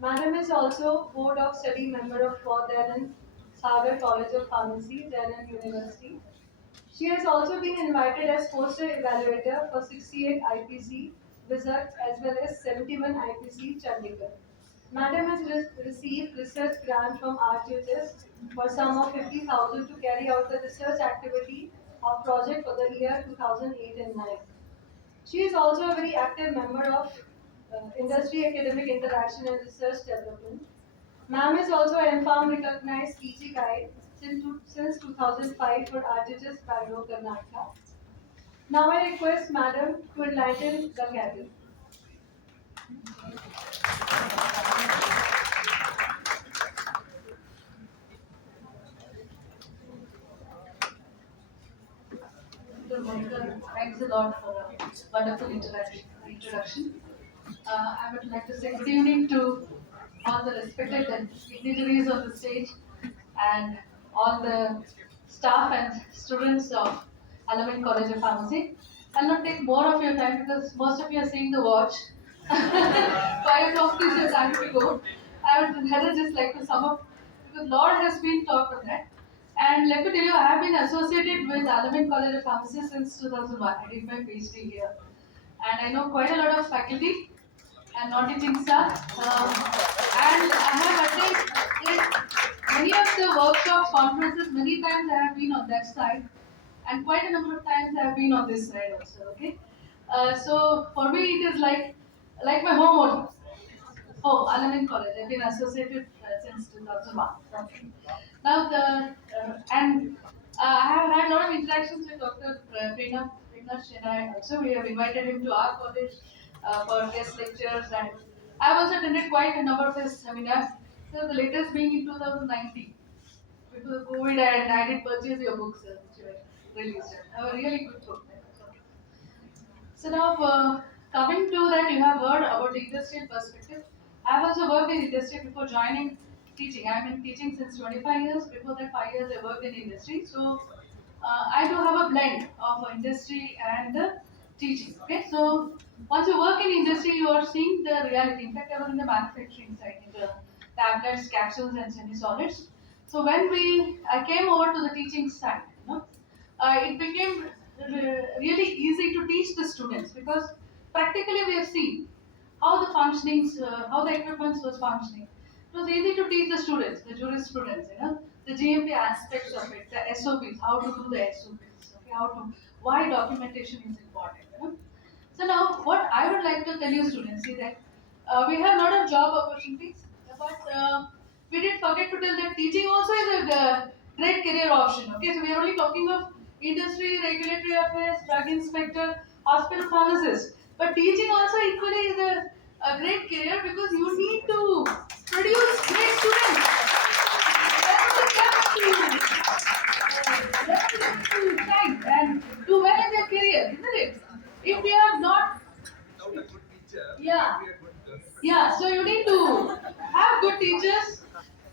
Madam is also Board of Study member of for Dayanand Sagar College of Pharmacy, Dayanand University. She has also been invited as poster evaluator for 68 IPC visits as well as 71 IPC Chandigarh. Madam has received research grant from RGHS for sum of 50,000 to carry out the research activity of project for the year 2008 and 9. She is also a very active member of industry academic interaction and research development. Ma'am is also an M-Farm recognized PG guide since 2005 for RGHS Bangalore, Karnataka. Now I request Madam to enlighten the gathering. Good morning. Thanks a lot for a wonderful introduction. I would like to say good evening to all the respected dignitaries on the stage and all the staff and students of Al-Ameen College of Pharmacy. I'll not take more of your time because most of you are seeing the watch. 5 o'clock is your time to go. I would rather just like to sum up because Lord has been talked on that. And let me tell you, I have been associated with Al-Ameen College of Pharmacy since 2001. I did my PhD here. And I know quite a lot of faculty and non-teaching staff. And I have attended many of the workshops, conferences, many times I have been on that side. And quite a number of times I have been on this side also, okay? So for me it is like my home only. Oh, Al-Ameen College. I've been associated since 2001. Okay. Now I have had a lot of interactions with Dr. Prerna Shenoy also. We have invited him to our college for guest lectures, and I have also attended quite a number of his seminars. So the latest being in 2019, before the COVID, and I did purchase your books which you had released. A really good book. So now, coming to that, you have heard about the industrial perspective. I have also worked in industry before joining teaching. I have been teaching since 25 years. Before that, 5 years I worked in industry. So I do have a blend of industry and teaching. Okay, so once you work in industry, you are seeing the reality. In fact, I was in the manufacturing side, in the tablets, capsules, and semi-solids. So when I came over to the teaching side, it became really easy to teach the students because practically we have seen how the functionings, how the equipment was functioning. It was easy to teach the students, the jurisprudence, the GMP aspects of it, the SOPs, how to do the SOPs, okay, why documentation is important, you know. So now, what I would like to tell you, students, is that we have a lot of job opportunities, but we did forget to tell that teaching also is a great career option. Okay, so we are only talking of industry, regulatory affairs, drug inspector, hospital pharmacist, but teaching also equally is a great career because you need to produce great students. That will help to shine and do well in their career, isn't it? If we are not, yeah, yeah, so you need to have good teachers,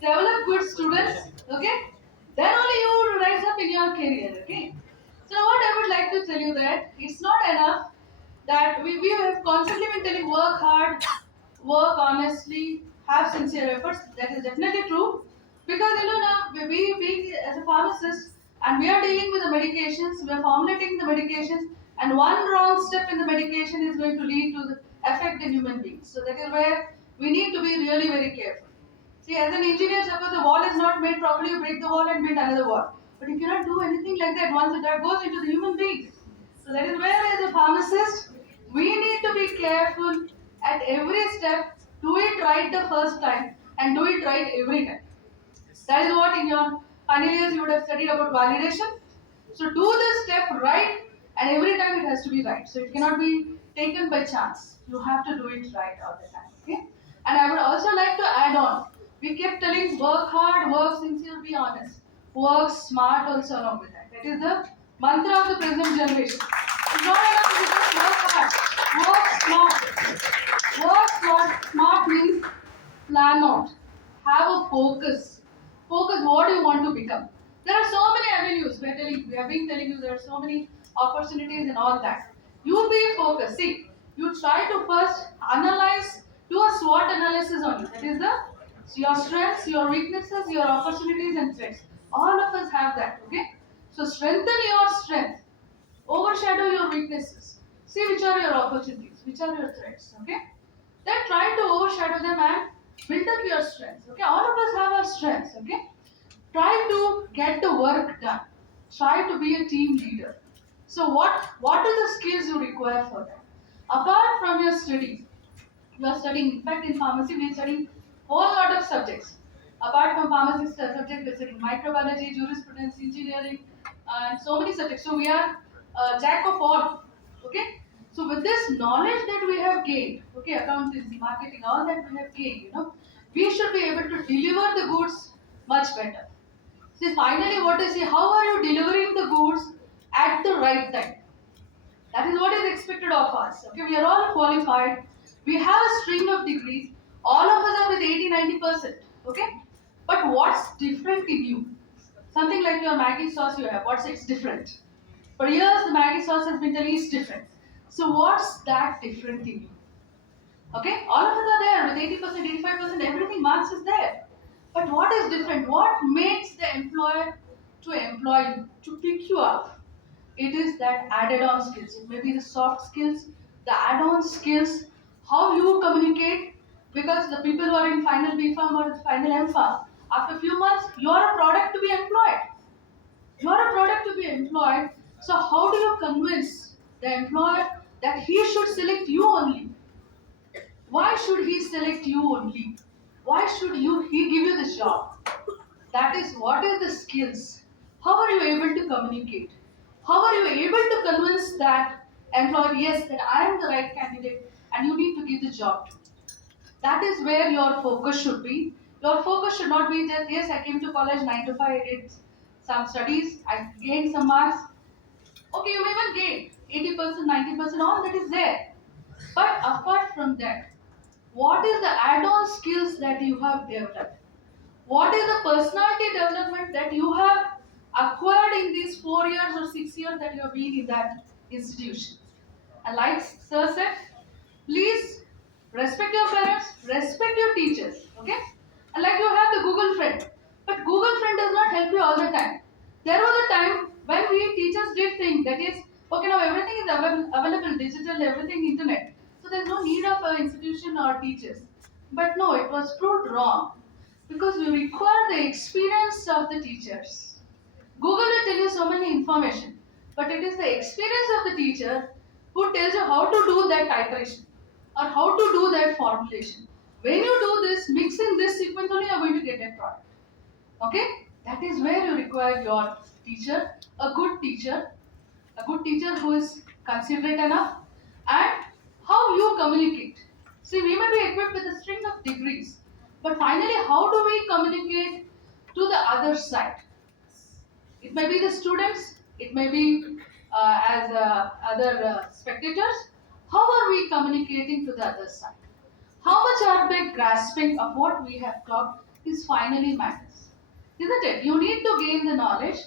develop good students, okay? Then only you will rise up in your career, okay? So what I would like to tell you that it's not enough that we have constantly been telling work hard, work honestly, have sincere efforts. That is definitely true. Because you know now we being as a pharmacist and we are dealing with the medications, we are formulating the medications, and one wrong step in the medication is going to lead to the affect the human beings. So that is where we need to be really very careful. See, as an engineer, suppose the wall is not made properly, you break the wall and build another wall. But you cannot do anything like that once the drug goes into the human beings. So that is where, as a pharmacist, we need to be careful at every step, do it right the first time, and do it right every time. That is what in your final years you would have studied about validation. So do the step right, and every time it has to be right. So it cannot be taken by chance. You have to do it right all the time. Okay? And I would also like to add on. We kept telling work hard, work sincere, be honest. Work smart also along with that. That is the mantra of the present generation. It's not enough to just work hard. Work smart. Work smart means plan out. Have a focus. Focus what you want to become. There are so many avenues. We have been telling you there are so many opportunities and all that. You be focused. See, you try to first analyze, do a SWOT analysis on you. That is the your strengths, your weaknesses, your opportunities and threats. All of us have that. Okay. So strengthen your strength. Overshadow your weaknesses. See which are your opportunities, which are your threats. Okay. Then try to overshadow them and build up your strengths. Okay, all of us have our strengths. Okay, try to get the work done. Try to be a team leader. So what are the skills you require for that? Apart from your studies, you are studying. In fact, in pharmacy, we are studying whole lot of subjects. Apart from pharmacy subject, we are studying microbiology, jurisprudence, engineering, and so many subjects. So we are jack of all. Okay. So with this knowledge that we have gained, okay, accountancy, marketing, all that we have gained, you know, we should be able to deliver the goods much better. See, finally, what is how are you delivering the goods at the right time? That is what is expected of us. Okay, we are all qualified. We have a string of degrees. All of us are with 80-90%. Okay, but what's different in you? Something like your Maggi sauce you have. What's it's different? For years, the Maggi sauce has been telling it's different. So what's that different in you? Okay, all of us are there with 80%, 85%. Everything marks is there. But what is different? What makes the employer to employ you, to pick you up? It is that added on skills. It may be the soft skills, the add on skills, how you communicate. Because the people who are in final B Farm or final M Farm, after a few months, you are a product to be employed. You are a product to be employed. So, how do you convince the employer that he should select you only? Why should he select you only? Why should he give you the job? That is what is the skills. How are you able to communicate? How are you able to convince that employer, yes, that I am the right candidate and you need to give the job to me? That is where your focus should be. Your focus should not be just, yes, I came to college 9 to 5, I did some studies, I gained some marks. Okay, you may even gain 80%, 90%, all that is there. But apart from that, what is the add-on skills that you have developed? What is the personality development that you have acquired in these 4 years or 6 years that you have been in that institution? And like Sir said, please respect your parents, respect your teachers, okay? And like you have the Google friend, but Google friend does not help you all the time. There was a time when we teachers did think that is okay now everything is available digital, everything internet, so there's no need of an institution or teachers. But no, it was proved wrong. because we require the experience of the teachers. Google will tell you so many information, but it is the experience of the teacher who tells you how to do that titration or how to do that formulation. When you do this, mixing this sequence only, you are going to get a product. Okay? That is where you require your teacher, a good teacher, a good teacher who is considerate enough, and how you communicate. See, we may be equipped with a string of degrees, but finally, how do we communicate to the other side? It may be the students, it may be as other spectators. How are we communicating to the other side? How much are they grasping of what we have taught is finally matters. Isn't it? You need to gain the knowledge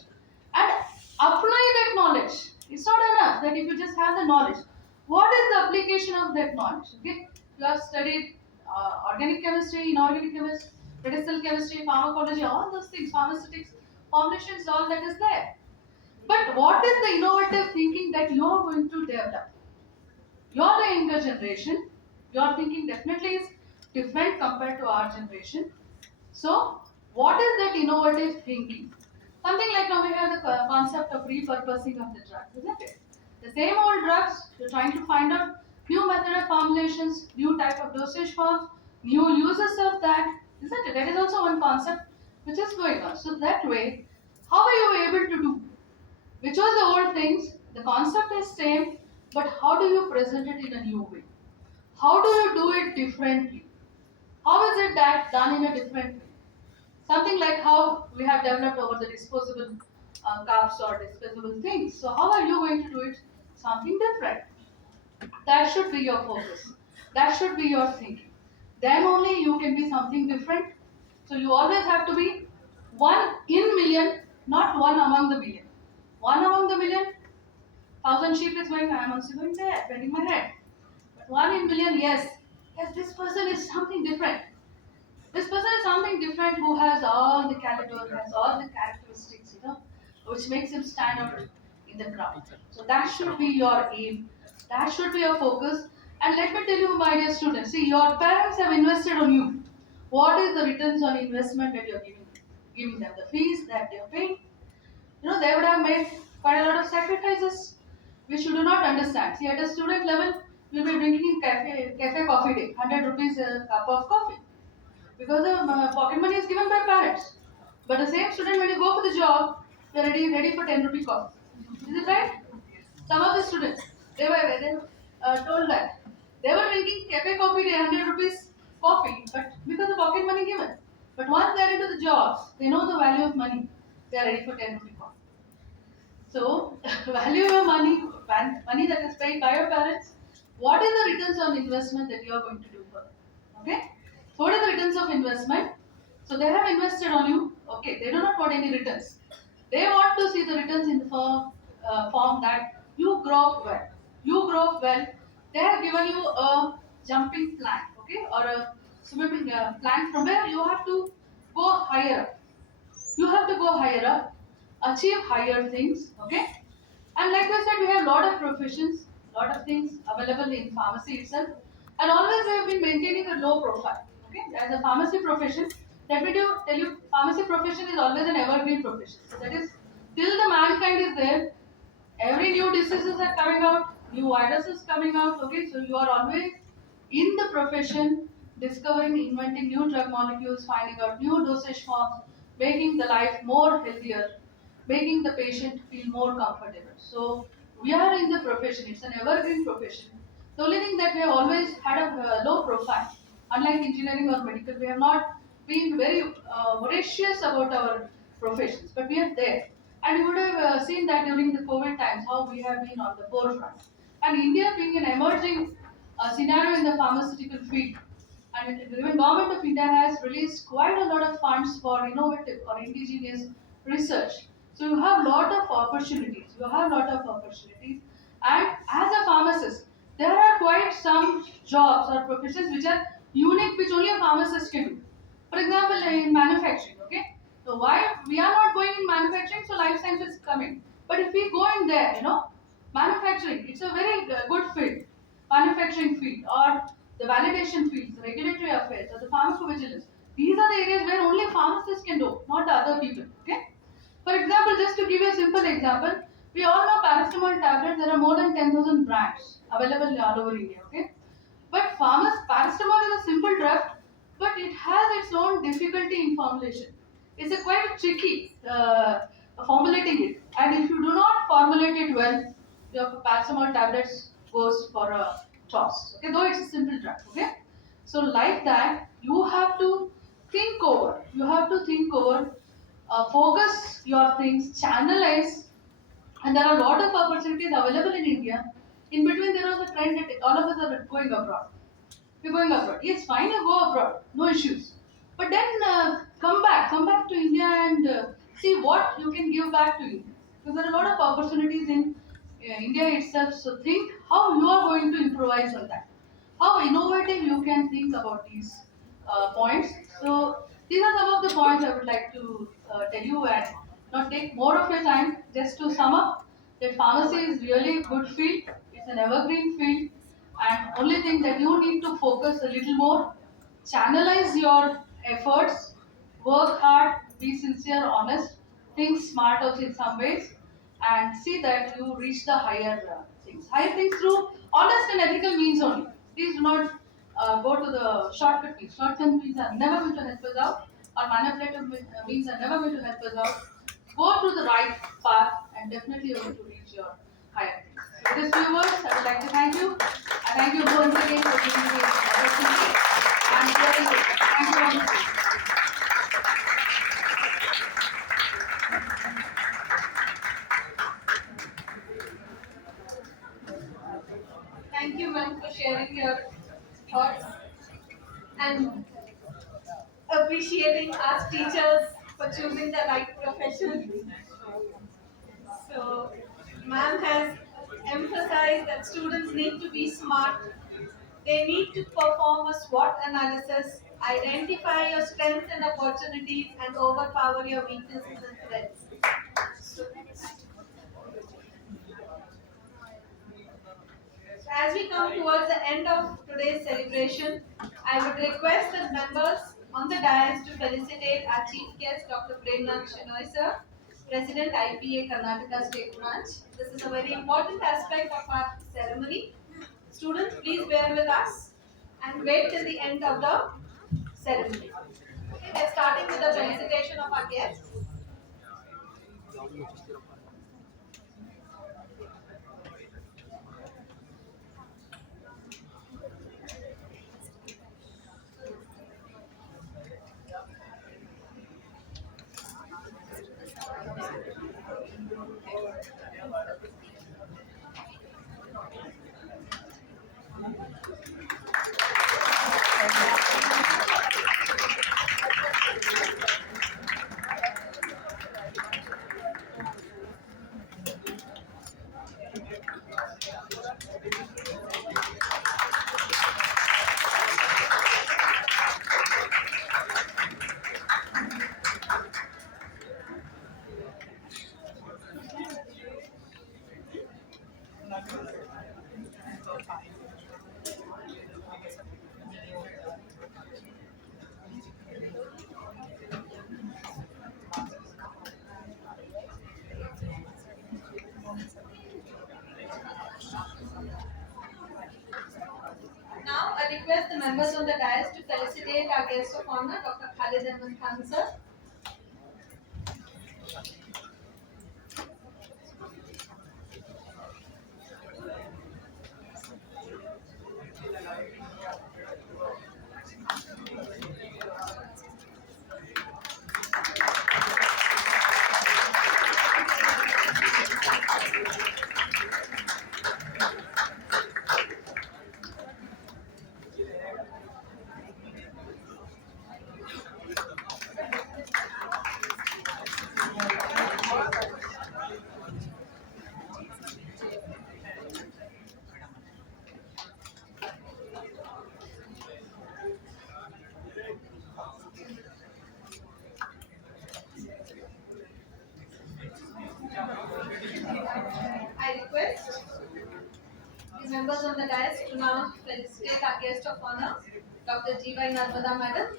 and apply that knowledge. It's not enough that if you just have the knowledge. What is the application of that knowledge? Okay? You have studied organic chemistry, inorganic chemistry, medicinal chemistry, pharmacology, all those things, pharmaceutics, formulations, all that is there. But what is the innovative thinking that you are going to develop? You're the younger generation. Your thinking definitely is different compared to our generation. So, what is that innovative thinking? Something like now we have the concept of repurposing of the drugs, isn't it? The same old drugs, you're trying to find out new method of formulations, new type of dosage forms, new uses of that, isn't it? That is also one concept which is going on. So that way, how are you able to do? Which was the old things, the concept is same, but how do you present it in a new way? How do you do it differently? How is it that done in a different way? Something like how we have developed over the disposable cups or disposable things. So how are you going to do it? Something different. That should be your focus. That should be your thinking. Then only you can be something different. So you always have to be one in million, not one among the million. One among the million, thousand sheep is going, I am also going there, bending my head. But one in million, yes. Yes, this person is something different. This person is something different who has all the caliber, has all the characteristics, which makes him stand out in the crowd. So that should be your aim. That should be your focus. And let me tell you, my dear students, see, your parents have invested on you. What is the returns on investment that you're giving them? The fees that they're paying. They would have made quite a lot of sacrifices, which you do not understand. See, at a student level, you'll be drinking in cafe coffee day, 100 rupees a cup of coffee because the pocket money is given by parents. But the same student, when you go for the job, they're ready for 10 rupee coffee. Is it right? Some of the students, they were told that they were drinking cafe coffee day, 100 rupees coffee, but because of pocket money given. But once they're into the jobs, they know the value of money. They are ready for 10 rupee coffee. So, value your money, money that is paid by your parents. What is the returns on investment that you are going to do for them? Okay? So, what are the returns of investment? So, they have invested on you. Okay, they do not want any returns. They want to see the returns in the form that you grow up well. You grow up well. They have given you a jumping plan, okay, or a swimming plan from where you have to go higher up. You have to go higher up, achieve higher things, okay? And like I said, we have a lot of professions, lot of things available in pharmacy itself, and always we have been maintaining a low profile, okay? As a pharmacy profession, let me tell you, pharmacy profession is always an evergreen profession. So that is, till the mankind is there, every new diseases are coming out, new viruses coming out, okay? So you are always in the profession, discovering, inventing new drug molecules, finding out new dosage forms, making the life more healthier, making the patient feel more comfortable. So we are in the profession, it's an evergreen profession. The only thing that we have always had a low profile, unlike engineering or medical, we have not been very voracious about our professions, but we are there. And you would have seen that during the COVID times, how we have been on the forefront. And India being an emerging scenario in the pharmaceutical field, and even government of India has released quite a lot of funds for innovative or indigenous research. So you have lot of opportunities. You have lot of opportunities. And as a pharmacist, there are quite some jobs or professions which are unique, which only a pharmacist can do. For example, in manufacturing, okay? So why we are not going in manufacturing, so life science is coming. But if we go in there, manufacturing, it's a very good field, manufacturing field or the validation fields, the regulatory affairs or the pharmacovigilance. These are the areas where only pharmacists can do, not the other people. Okay. For example, just to give you a simple example, we all know paracetamol tablets. There are more than 10,000 brands available all over India. Okay. But paracetamol is a simple drug, but it has its own difficulty in formulation. It's a quite tricky formulating it, and if you do not formulate it well, your paracetamol tablets goes for a toss. Okay, though it's a simple drug. Okay, so like that, you have to think over. You have to think over, focus your things, channelize, and there are a lot of opportunities available in India. In between, there was a trend that all of us are going abroad. We're going abroad. Yes, fine, you go abroad, no issues. But then come back to India and see what you can give back to India. Because there are a lot of opportunities in India itself. So think how you are going to improvise on that. How innovative you can think about these points. So these are some of the points I would like to tell you and not take more of your time. Just to sum up, that pharmacy is really a good field. It's an evergreen field, and only thing that you need to focus a little more, channelize your efforts, work hard, be sincere, honest, think smart also in some ways, and see that you reach the higher things. Higher things through honest and ethical means only. Please do not go to the shortcut means. Shortcut means are never going to help us out, or manipulative means are never going to help us out. Go through the right path, and definitely you're going to reach your higher things. So, with these few words, I would like to thank you. I thank you once again for giving me this opportunity. And sharing it. Thank you very much. Thank you, ma'am, for sharing your thoughts and appreciating us teachers for choosing the right profession. So, ma'am has emphasized that students need to be smart. They need to perform a SWOT analysis, identify your strengths and opportunities, and overpower your weaknesses and threats. So, as we come towards the end of today's celebration, I would request the members on the dais to felicitate our chief guest, Dr. Premnath Shenoy sir, President IPA Karnataka State Branch. This is a very important aspect of our ceremony. Students, please bear with us and wait till the end of the ceremony. Okay, we're starting with the felicitation of our guests. Now, I request the members on the dais to felicitate our guest of honor, Dr. Khalid Ahmed Khan sir. I request the members on the dais to now felicitate our guest of honor, Dr. G.Y. Narmada Madam.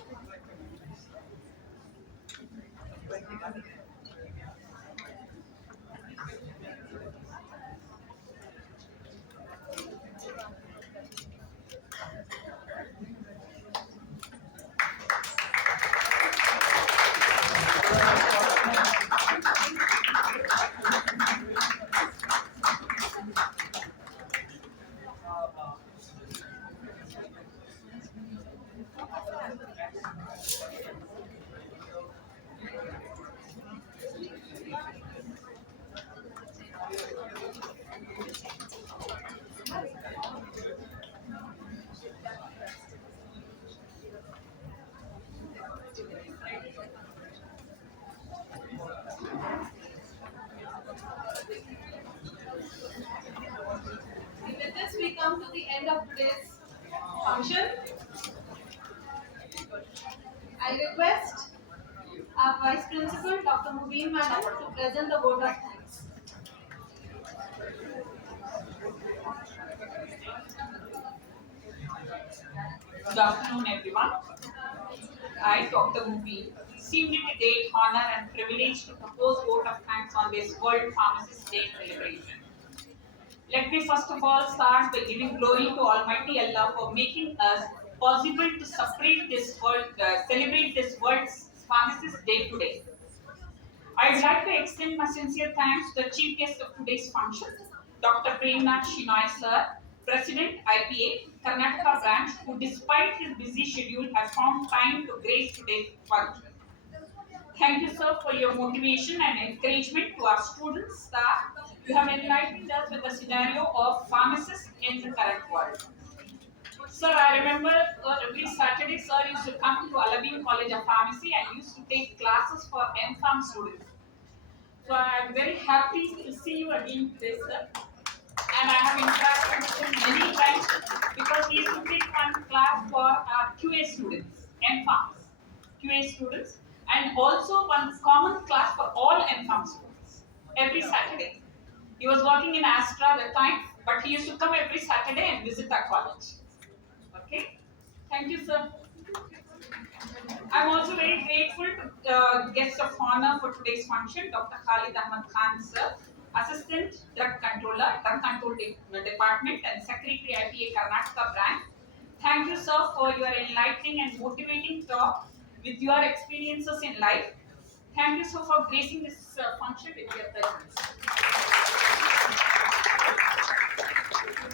With this, we come to the end of today's function. I request our Vice Principal, Dr. Mubin Madam, to present the vote of thanks. Good afternoon, everyone. I, Dr. Mubi, esteemed it a great honor and privilege to propose vote of thanks on this World Pharmacist Day celebration. Let me first of all start by giving glory to Almighty Allah for making us possible to celebrate this World's Pharmacist Day today. I'd like to extend my sincere thanks to the chief guest of today's function, Dr. Premnath Shinoy sir, President IPA, Karnataka branch, who despite his busy schedule has found time to grace today's function. Thank you, sir, for your motivation and encouragement to our students, staff. You have enlightened us with the scenario of pharmacists in the current world. Sir, I remember every Saturday, sir used to come to Al-Ameen College of Pharmacy and used to take classes for M.Pharm students. So I'm very happy to see you again today, sir. And I have interacted with him many times because he used to take one class for our QA students, M.Pharms, QA students, and also one common class for all M.Pharm students every Saturday. He was working in Astra at the time, but he used to come every Saturday and visit our college. Okay? Thank you, sir. I'm also very grateful to guest of honor for today's function, Dr. Khalid Ahmad Khan, sir, Assistant Drug Controller, Drug Control Department and Secretary IPA Karnataka branch. Thank you, sir, for your enlightening and motivating talk with your experiences in life. Thank you, sir, for gracing this function with your presence.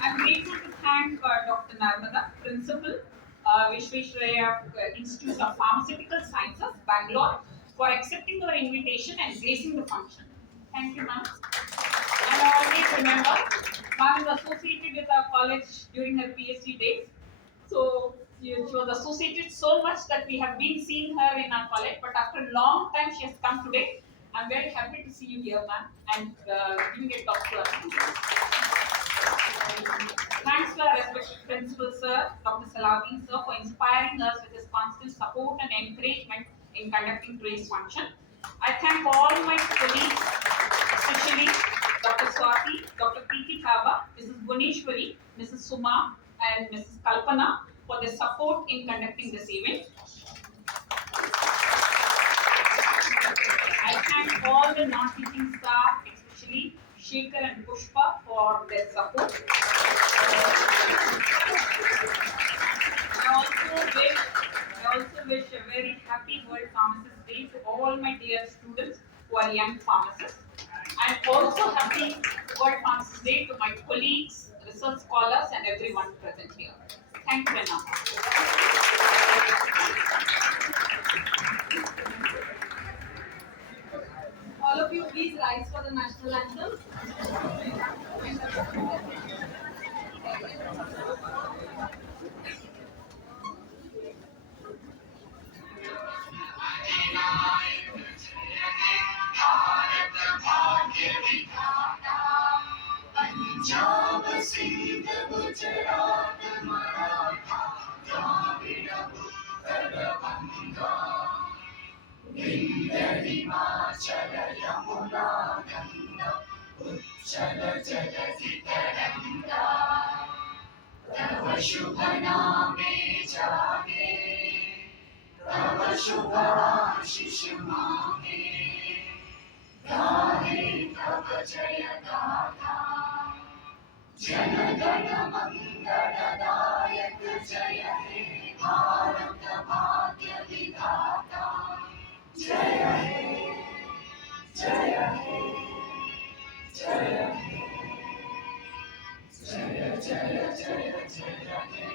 I'm grateful to thank Dr. Narmada, Principal, Vishweshwaraya Institute of Pharmaceutical Sciences, Bangalore, for accepting our invitation and gracing the function. Thank you, ma'am. And I always remember, ma'am is associated with our college during her PhD days. So she was associated so much that we have been seeing her in our college, but after a long time she has come today. I'm very happy to see you here, ma'am, and giving a talk to us. Thanks to our respected principal, sir, Dr. Salahuddin, sir, for inspiring us with his constant support and encouragement in conducting today's function. I thank all my colleagues, especially Dr. Swati, Dr. Preeti Kaba, Mrs. Guneshwari, Mrs. Suma, and Mrs. Kalpana for their support in conducting this event. I thank all the non-teaching staff, especially Shekhar and Pushpa, for their support. I also wish a very happy World Pharmacist Day to all my dear students who are young pharmacists. And also happy World Pharmacist Day to my colleagues, research scholars, and everyone present here. Thank you very much. All of you, please rise for the national anthem. Punjab Sindh Gujarat Maratha Dravid उत्तर बंगा विंध्य हिमाचल यमुना गंगा उच्चल जलधि तरंगा तव शुभ नामे जागे तव शुभाशिष माहे गाहे तव जय गाथा जन गण मंगलदायक जय हे भारत भाग्य विधाता जय हे जय हे जय हे जय जय जय जय हे